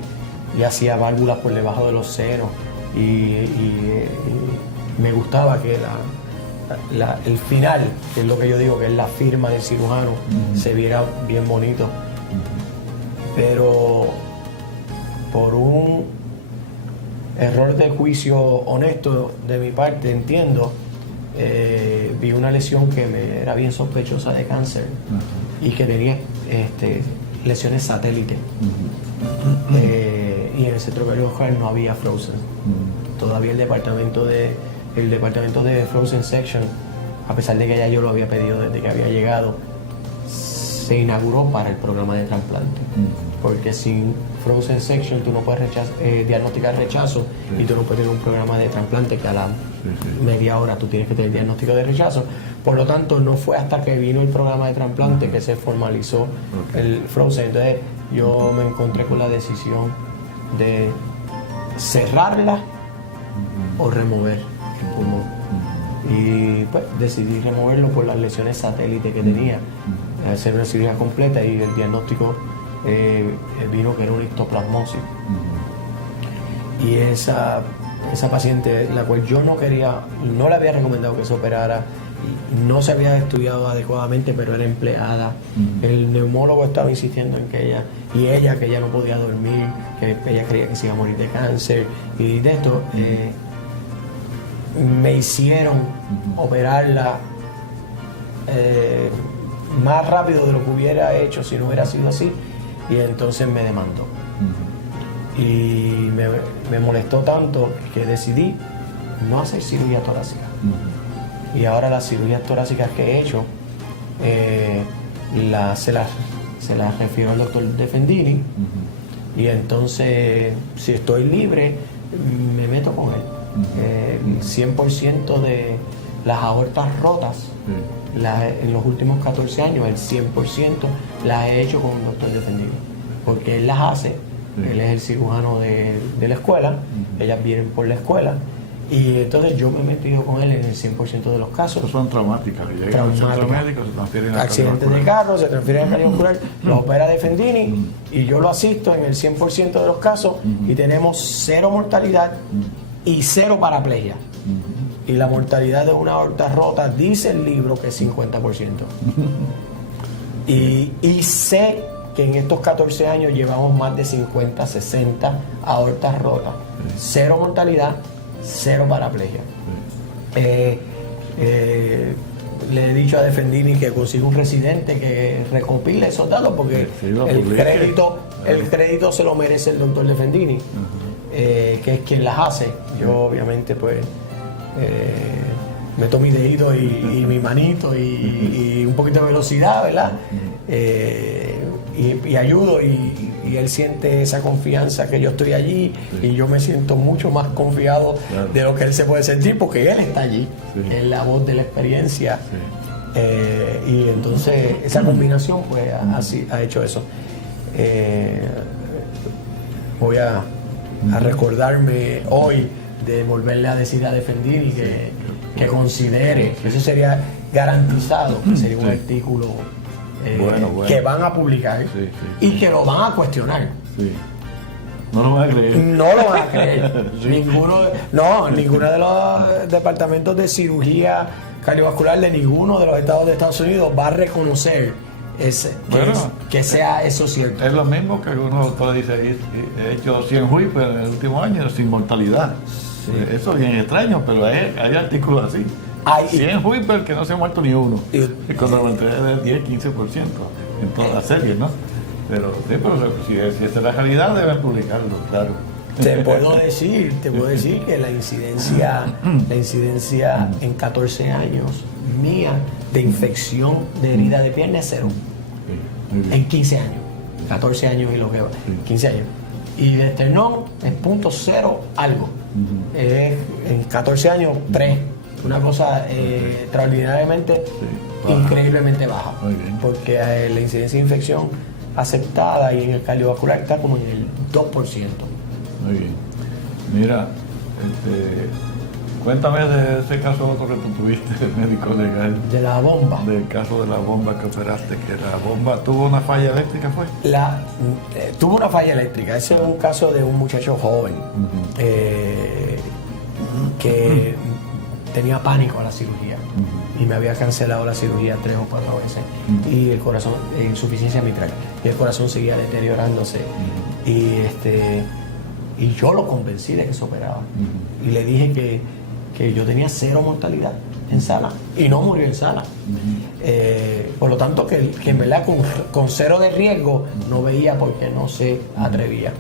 y hacía válvulas por debajo de los senos y me gustaba que el final, que es lo que yo digo que es la firma del cirujano, se viera bien bonito, pero por un error de juicio honesto de mi parte, entiendo, vi una lesión que me era bien sospechosa de cáncer y que tenía lesiones satélite. Y en el centro cardiovascular no había Frozen. Todavía el departamento de Frozen Section, a pesar de que ya yo lo había pedido desde que había llegado, se inauguró para el programa de trasplante. Porque sin Frozen Section tú no puedes diagnosticar rechazo y tú no puedes tener un programa de trasplante que a la media hora tú tienes que tener diagnóstico de rechazo. Por lo tanto, no fue hasta que vino el programa de trasplante que se formalizó el Frozen. Entonces yo me encontré con la decisión de cerrarla o remover el pulmón. Y pues decidí removerlo por las lesiones satélite que tenía, hacer una cirugía completa y el diagnóstico vino que era una histoplasmosis. Y esa paciente, la cual yo no quería, no le había recomendado que se operara, no se había estudiado adecuadamente, pero era empleada. El neumólogo estaba insistiendo en que ella no podía dormir, que ella creía que se iba a morir de cáncer y de esto. Me hicieron operarla más rápido de lo que hubiera hecho si no hubiera sido así, y entonces me demandó. Y me molestó tanto que decidí no hacer cirugía torácica. Y ahora las cirugías torácicas que he hecho se las refiero al doctor Defendini, y entonces si estoy libre me meto con él. El 100% de las aortas rotas en los últimos 14 años, el 100% las he hecho con un doctor Defendini, porque él las hace. Él es el cirujano de la escuela, ellas vienen por la escuela, y entonces yo me he metido con él en el 100% de los casos. Esas son traumáticas. Llegan al centro médico, se transfieren al Accidentes de carro, se transfieren al cardiovascular, lo opera Defendini y yo lo asisto en el 100% de los casos y tenemos 0 mortalidad y 0 paraplegia. Y la mortalidad de una aorta rota dice el libro que es 50%. Y sé que en estos 14 años llevamos más de 50, 60 aortas rotas. 0 mortalidad, 0 paraplegia. Le he dicho a Defendini que consiga un residente que recopile esos datos, porque el crédito se lo merece el doctor Defendini, que es quien las hace. Yo obviamente pues meto mi dedito y mi manito y un poquito de velocidad, ¿verdad? Y ayudo, y él siente esa confianza que yo estoy allí, y yo me siento mucho más confiado de lo que él se puede sentir, porque él está allí, es la voz de la experiencia. Y entonces esa combinación pues así ha hecho eso. Voy a recordarme hoy de volverle a decir a Defendir y que considere que eso sería garantizado, que sería un artículo Bueno. que van a publicar y que lo van a cuestionar. Sí. No lo van a creer. No lo van a creer. Sí. Ninguno de los departamentos de cirugía cardiovascular de ninguno de los estados de Estados Unidos va a reconocer que sea eso cierto. Es lo mismo que algunos doctores dicen, he hecho 100 Whipper en el último año sin mortalidad. Sí. Eso es bien extraño, pero hay artículos así. 100 Whipper que no se ha muerto ni uno. Y con la mortalidad de 10-15% en todas las series, ¿no? Pero si esa es la realidad, deben publicarlo, claro. Te puedo decir que la incidencia en 14 años mía de infección de herida de pierna es 0. Sí, en 15 años. 14 años y lo que va. 15 años. Y de esternón es .0 algo. En 14 años, 3. Una cosa extraordinariamente, increíblemente baja. Porque la incidencia de infección aceptada y en el cardiovascular está como en el 2%. Muy bien. Mira, cuéntame de ese caso otro que tú tuviste, médico legal. De la bomba. Del caso de la bomba que operaste, que la bomba tuvo una falla eléctrica, ¿fue? Tuvo una falla eléctrica. Ese es un caso de un muchacho joven que tenía pánico a la cirugía y me había cancelado la cirugía 3 o 4 veces y el corazón, insuficiencia mitral, y el corazón seguía deteriorándose y yo lo convencí de que se operaba y le dije que yo tenía 0 mortalidad en sala y no murió en sala. Por lo tanto que en verdad con 0 de riesgo no veía porque no se atrevía.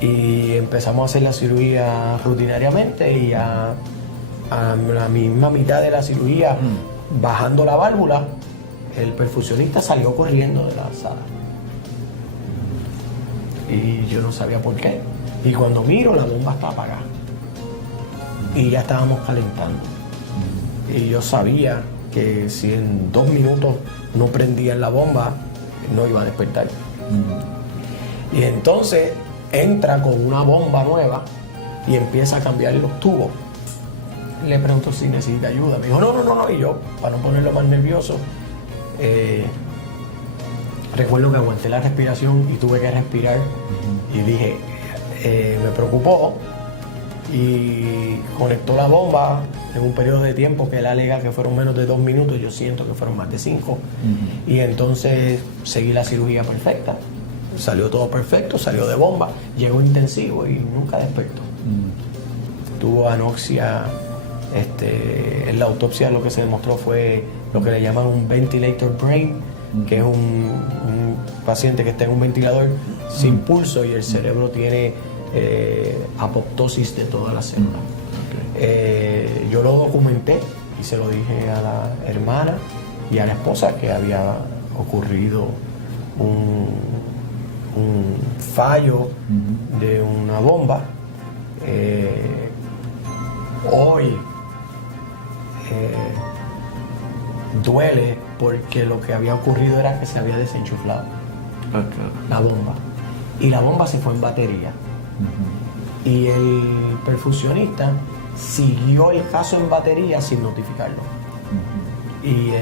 Y empezamos a hacer la cirugía rutinariamente y a la misma mitad de la cirugía, bajando la válvula, el perfusionista salió corriendo de la sala. Y yo no sabía por qué. Y cuando miro, la bomba está apagada. Y ya estábamos calentando. Y yo sabía que si en 2 minutos no prendían la bomba, no iba a despertar. Y entonces entra con una bomba nueva y empieza a cambiar los tubos. Le pregunto si necesita ayuda. Me dijo, no. Y yo, para no ponerlo más nervioso, recuerdo que aguanté la respiración y tuve que respirar. Y dije, me preocupó y conectó la bomba en un periodo de tiempo que él alega que fueron menos de 2 minutos. Yo siento que fueron más de 5. Y entonces seguí la cirugía perfecta. Salió todo perfecto, salió de bomba, llegó intensivo y nunca despertó. Tuvo anoxia. En la autopsia lo que se demostró fue lo que le llaman un ventilator brain, que es un paciente que está en un ventilador sin pulso y el cerebro tiene apoptosis de todas las células. Yo lo documenté y se lo dije a la hermana y a la esposa que había ocurrido un fallo de una bomba. Hoy duele porque lo que había ocurrido era que se había desenchuflado la bomba y la bomba se fue en batería y el perfusionista siguió el caso en batería sin notificarlo y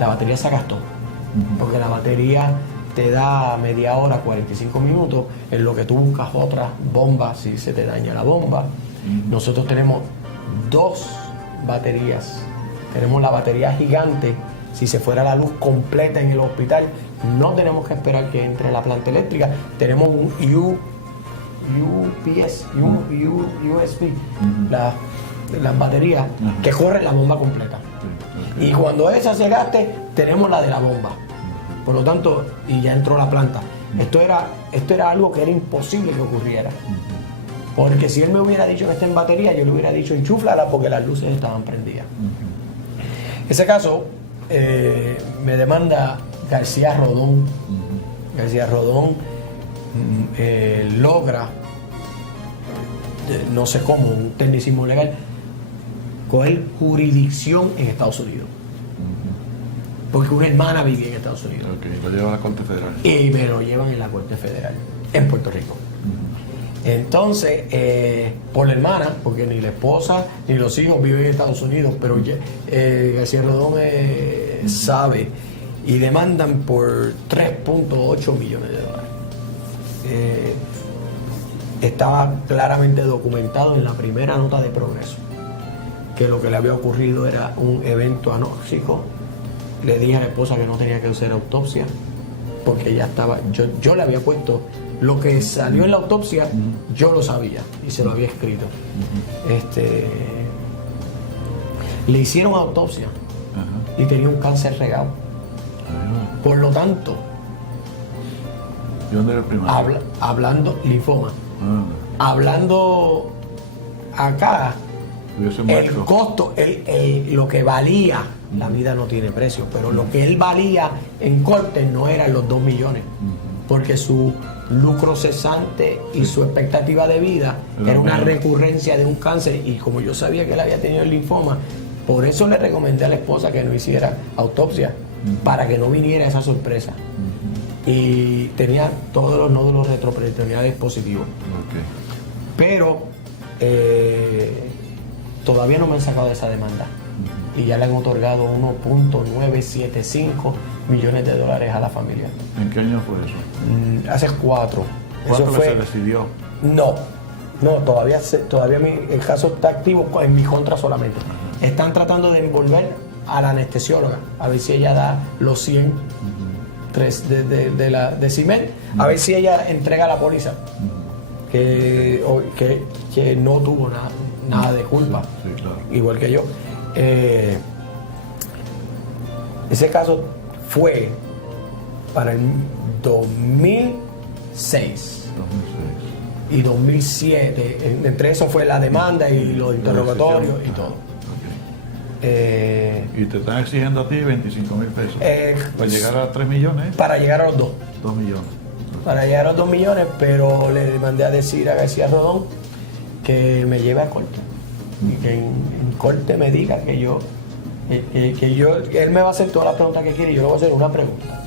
la batería se gastó porque la batería te da media hora, 45 minutos en lo que tú buscas otras bombas si se te daña la bomba. Nosotros tenemos 2 baterías. Tenemos la batería gigante. Si se fuera la luz completa en el hospital, no tenemos que esperar que entre la planta eléctrica. Tenemos un USB, las baterías que corren la bomba completa. Y cuando esa se gaste, tenemos la de la bomba. Por lo tanto, y ya entró la planta. Esto era algo que era imposible que ocurriera. Porque si él me hubiera dicho que está en batería, yo le hubiera dicho enchúflala porque las luces estaban prendidas. Ese caso me demanda García Rodón. García Rodón logra, no sé cómo, un tecnicismo legal, coger jurisdicción en Estados Unidos. porque una hermana vivía en Estados Unidos. Ok, lo lleva a la Corte Federal. Y me lo llevan en la Corte Federal, en Puerto Rico. Entonces, por la hermana, porque ni la esposa ni los hijos viven en Estados Unidos, pero García Rodón sabe, y demandan por $3.8 millones. Estaba claramente documentado en la primera nota de Progreso que lo que le había ocurrido era un evento anóxico. Le dije a la esposa que no tenía que hacer autopsia porque ya estaba, yo le había puesto lo que salió en la autopsia, yo lo sabía y se lo había escrito. Le hicieron autopsia y tenía un cáncer regado. Por lo tanto, ¿y dónde era el primario? hablando linfoma, hablando acá, el costo, lo que valía, la vida no tiene precio, pero lo que él valía en corte no eran los 2 millones, porque su lucro cesante y su expectativa de vida era una recurrencia de un cáncer, y como yo sabía que él había tenido el linfoma, por eso le recomendé a la esposa que no hiciera autopsia, para que no viniera esa sorpresa. Y tenía todos los nódulos retroperitoneales positivos. Pero todavía no me han sacado de esa demanda. Y ya le han otorgado 1.975 millones de dólares a la familia. ¿En qué año fue eso? Hace 4. ¿Cuánto se decidió? No, todavía el caso está activo en mi contra solamente. Están tratando de envolver a la anestesióloga, a ver si ella da los 100 de CIMED, a ver si ella entrega la póliza, que no tuvo nada de culpa, sí, claro. Igual que yo. Ese caso fue para el 2006 y 2007. Entre eso fue la demanda y los interrogatorios y todo. Y te están exigiendo a ti 25,000 pesos para llegar a 3 millones. Para llegar a los 2. 2 millones. Para llegar a los 2 millones, pero le mandé a decir a García Rodón que me lleve a corte. Y que en corte me diga que él me va a hacer todas las preguntas que quiere y yo le voy a hacer una pregunta.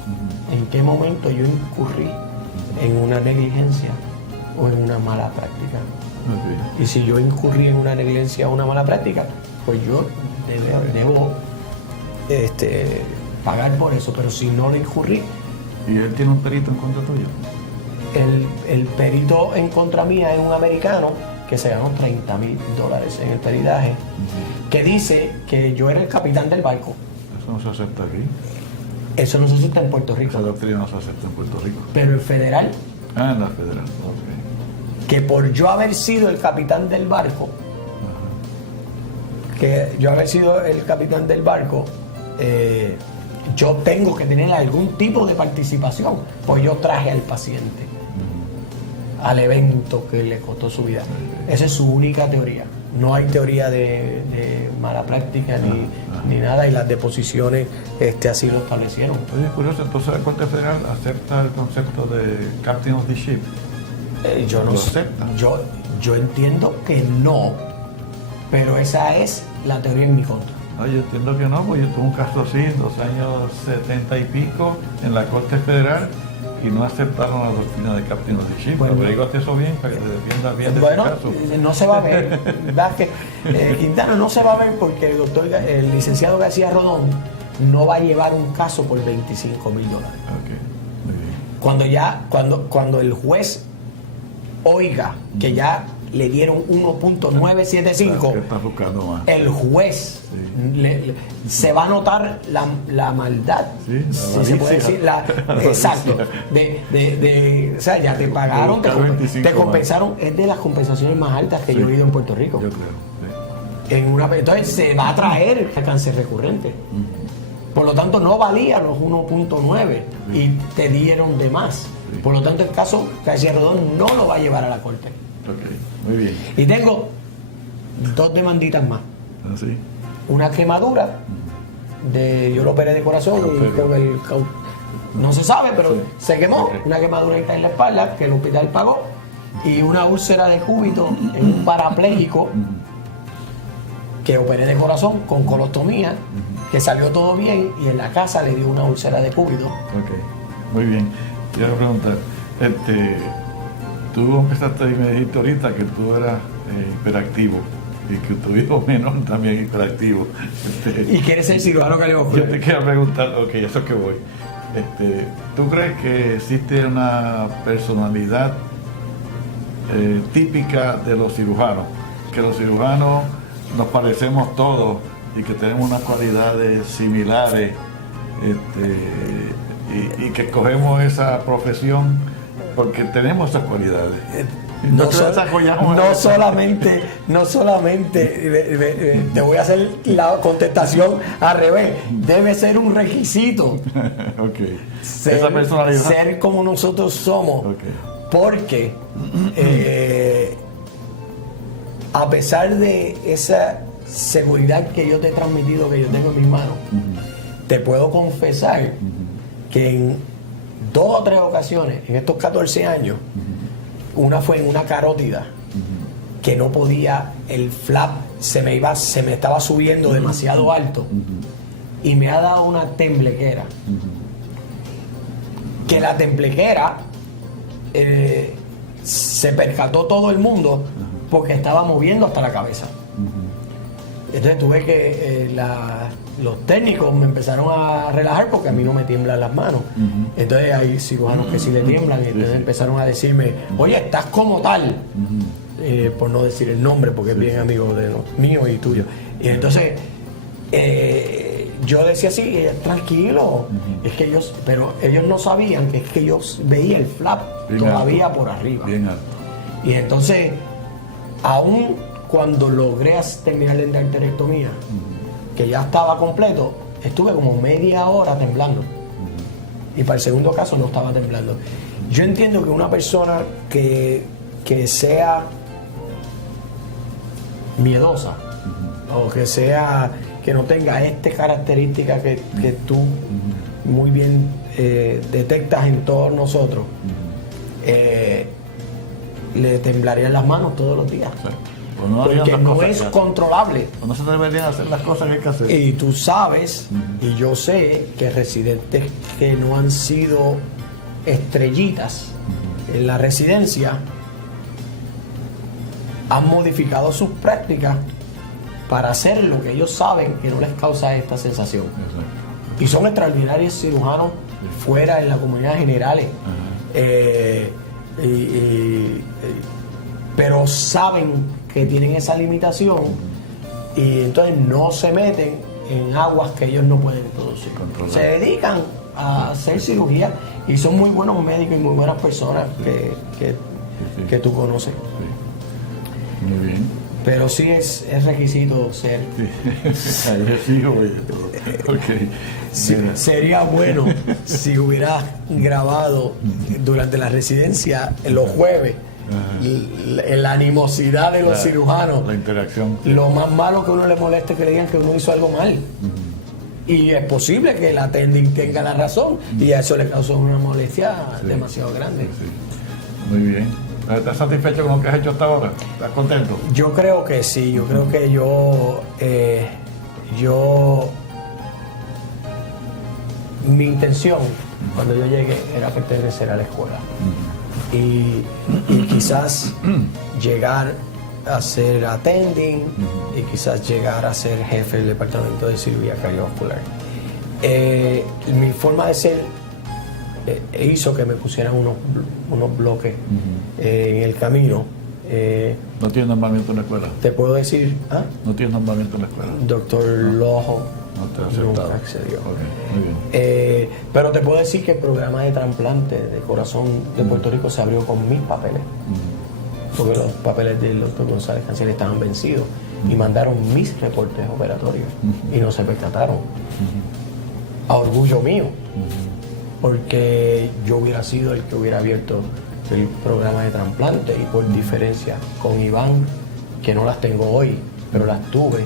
¿En qué momento yo incurrí en una negligencia o en una mala práctica? Y si yo incurrí en una negligencia o una mala práctica, pues yo debo pagar por eso, pero si no lo incurrí. ¿Y él tiene un perito en contra tuyo? El perito en contra mía es un americano que se ganó $30,000 en el peritaje, que dice que yo era el capitán del barco. Eso no se acepta aquí. Eso no se acepta en Puerto Rico. Esa doctrina no se acepta en Puerto Rico. Pero en federal. En la federal, Que por yo haber sido el capitán del barco, yo tengo que tener algún tipo de participación, pues yo traje al paciente al evento que le costó su vida. Esa es su única teoría. No hay teoría de mala práctica ni nada, y las deposiciones así lo establecieron. Oye, es curioso, entonces la Corte Federal acepta el concepto de Captain of the Ship. Yo no sé. Yo entiendo que no, pero esa es la teoría en mi contra. No, yo entiendo que no, pues yo tuve un caso así en los años 70 y pico en la Corte Federal y no aceptaron la doctrina de Captain of the Ship. Bueno, pero averiguate eso bien para que te defiendas bien de ese caso. No se va a ver, ¿verdad? Quintana, no se va a ver porque el licenciado García Rodón no va a llevar un caso por $25,000. Okay, muy bien. Cuando el juez oiga que ya le dieron 1.975, el juez se va a notar la maldad, si se puede decir, exacto, o sea, ya te pagaron, te compensaron, es de las compensaciones más altas que yo he oído en Puerto Rico. Yo creo. Entonces se va a traer el cáncer recurrente. Por lo tanto, no valía los 1.9 y te dieron de más. Por lo tanto, el caso García Rodón no lo va a llevar a la corte. Muy bien. Y tengo 2 demanditas más. ¿Sí? Una quemadura yo lo operé de corazón y con no se sabe, pero se quemó. Una quemadura en la espalda que el hospital pagó, y una úlcera de cúbito en un parapléjico que operé de corazón con colostomía, que salió todo bien, y en la casa le dio una úlcera de cúbito. Ok, muy bien. Quiero preguntar, tú empezaste y me dijiste ahorita que tú eras hiperactivo y que tu hijo menor también es hiperactivo. ¿Y quieres ser cirujano cardiovascular? Yo te quiero preguntar, ok, eso es que voy. ¿Tú crees que existe una personalidad típica de los cirujanos? Que los cirujanos nos parecemos todos y que tenemos unas cualidades similares y que escogemos esa profesión porque tenemos esas cualidades. No solamente, te voy a hacer la contestación al revés. Debe ser un requisito. Okay. Esa personalidad. Ser como nosotros somos. Okay. Porque a pesar de esa seguridad que yo te he transmitido, que yo tengo en mis manos, te puedo confesar que en 2 o 3 ocasiones, en estos 14 años, una fue en una carótida, que no podía, el flap se me estaba subiendo demasiado alto, y me ha dado una temblequera. Que la temblequera se percató todo el mundo porque estaba moviendo hasta la cabeza. Entonces tuve que los técnicos me empezaron a relajar porque a mí no me tiemblan las manos. Entonces hay cirujanos que sí le tiemblan, y entonces empezaron a decirme, oye, estás como tal, por no decir el nombre porque es bien amigo de los míos y tuyo. Y entonces yo decía así, tranquilo, es que pero ellos no sabían que es que yo veía el flap bien todavía alto, por arriba. Bien alto. Y entonces, aún cuando logré terminar la endarterectomía, que ya estaba completo, estuve como media hora temblando. Y para el segundo caso no estaba temblando. Yo entiendo que una persona que sea miedosa, o que no tenga esta característica que tú muy bien detectas en todos nosotros, le temblarían las manos todos los días. Sí. Porque no es controlable. No se deberían hacer las cosas que hay que hacer. Y tú sabes, y yo sé, que residentes que no han sido estrellitas en la residencia han modificado sus prácticas para hacer lo que ellos saben que no les causa esta sensación. Exacto. Y son extraordinarios cirujanos fuera en la comunidad general. Pero saben que tienen esa limitación, y entonces no se meten en aguas que ellos no pueden producir. Se dedican a hacer cirugía y son muy buenos médicos y muy buenas personas que tú conoces. Sí. Muy bien. Pero sí es requisito ser. Sí. Okay. Sí, sería bueno si hubieras grabado durante la residencia los jueves. La animosidad de los cirujanos, la interacción. Lo más malo que uno le moleste es que le digan que uno hizo algo mal. Y es posible que el attending tenga la razón, y a eso le causó una molestia demasiado grande. Sí. Muy bien. ¿Estás satisfecho con lo que has hecho hasta ahora? ¿Estás contento? Yo creo que sí. Yo creo que mi intención cuando yo llegué era pertenecer a la escuela. Y quizás llegar a ser attending, y quizás llegar a ser jefe del departamento de cirugía cardiovascular. Mi forma de ser hizo que me pusieran unos bloques en el camino. ¿No tienes nombramiento en la escuela? Te puedo decir, ¿No tienes nombramiento en la escuela? Doctor Lojo. No te ha aceptado. Nunca accedió. Okay, muy bien. Pero te puedo decir que el programa de trasplante de corazón de Puerto Rico se abrió con mis papeles. Porque los papeles del doctor González Cancel estaban vencidos, y mandaron mis reportes operatorios y no se percataron. A orgullo mío, porque yo hubiera sido el que hubiera abierto el programa de trasplante, y por diferencia con Iván, que no las tengo hoy, pero las tuve,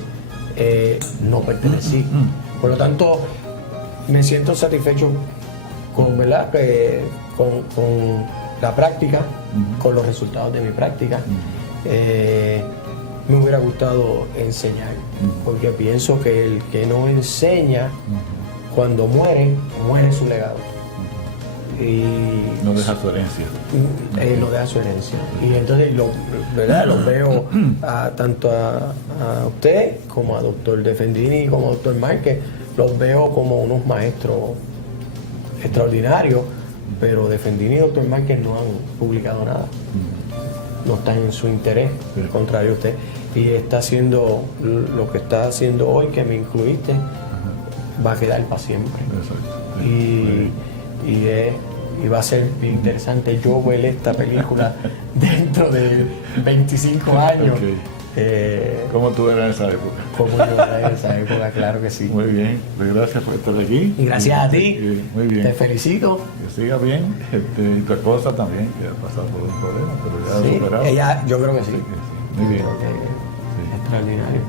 no pertenecí. Por lo tanto, me siento satisfecho con la práctica, con los resultados de mi práctica. me hubiera gustado enseñar, porque pienso que el que no enseña, cuando muere, muere su legado. Y no deja su herencia. No deja su herencia. Y entonces ¿verdad? Los veo tanto a usted como a doctor Defendini como a doctor Márquez, los veo como unos maestros extraordinarios, pero Defendini y doctor Márquez no han publicado nada. No están en su interés, al contrario a usted. Y está haciendo lo que está haciendo hoy, que me incluiste, va a quedar para siempre. Exacto. Y va a ser interesante yo ver esta película dentro de 25 años. Okay. ¿Cómo tú eras en esa época? Como yo era en esa época, claro que sí. Muy bien, pues gracias por estar aquí. Y gracias a ti. Muy bien. Te felicito. Que siga bien. Y tu esposa también, que ha pasado por un problema, pero ya Sí, ha superado. ella, yo creo que sí. Sí, sí. Muy bien. Creo que Sí. es extraordinario.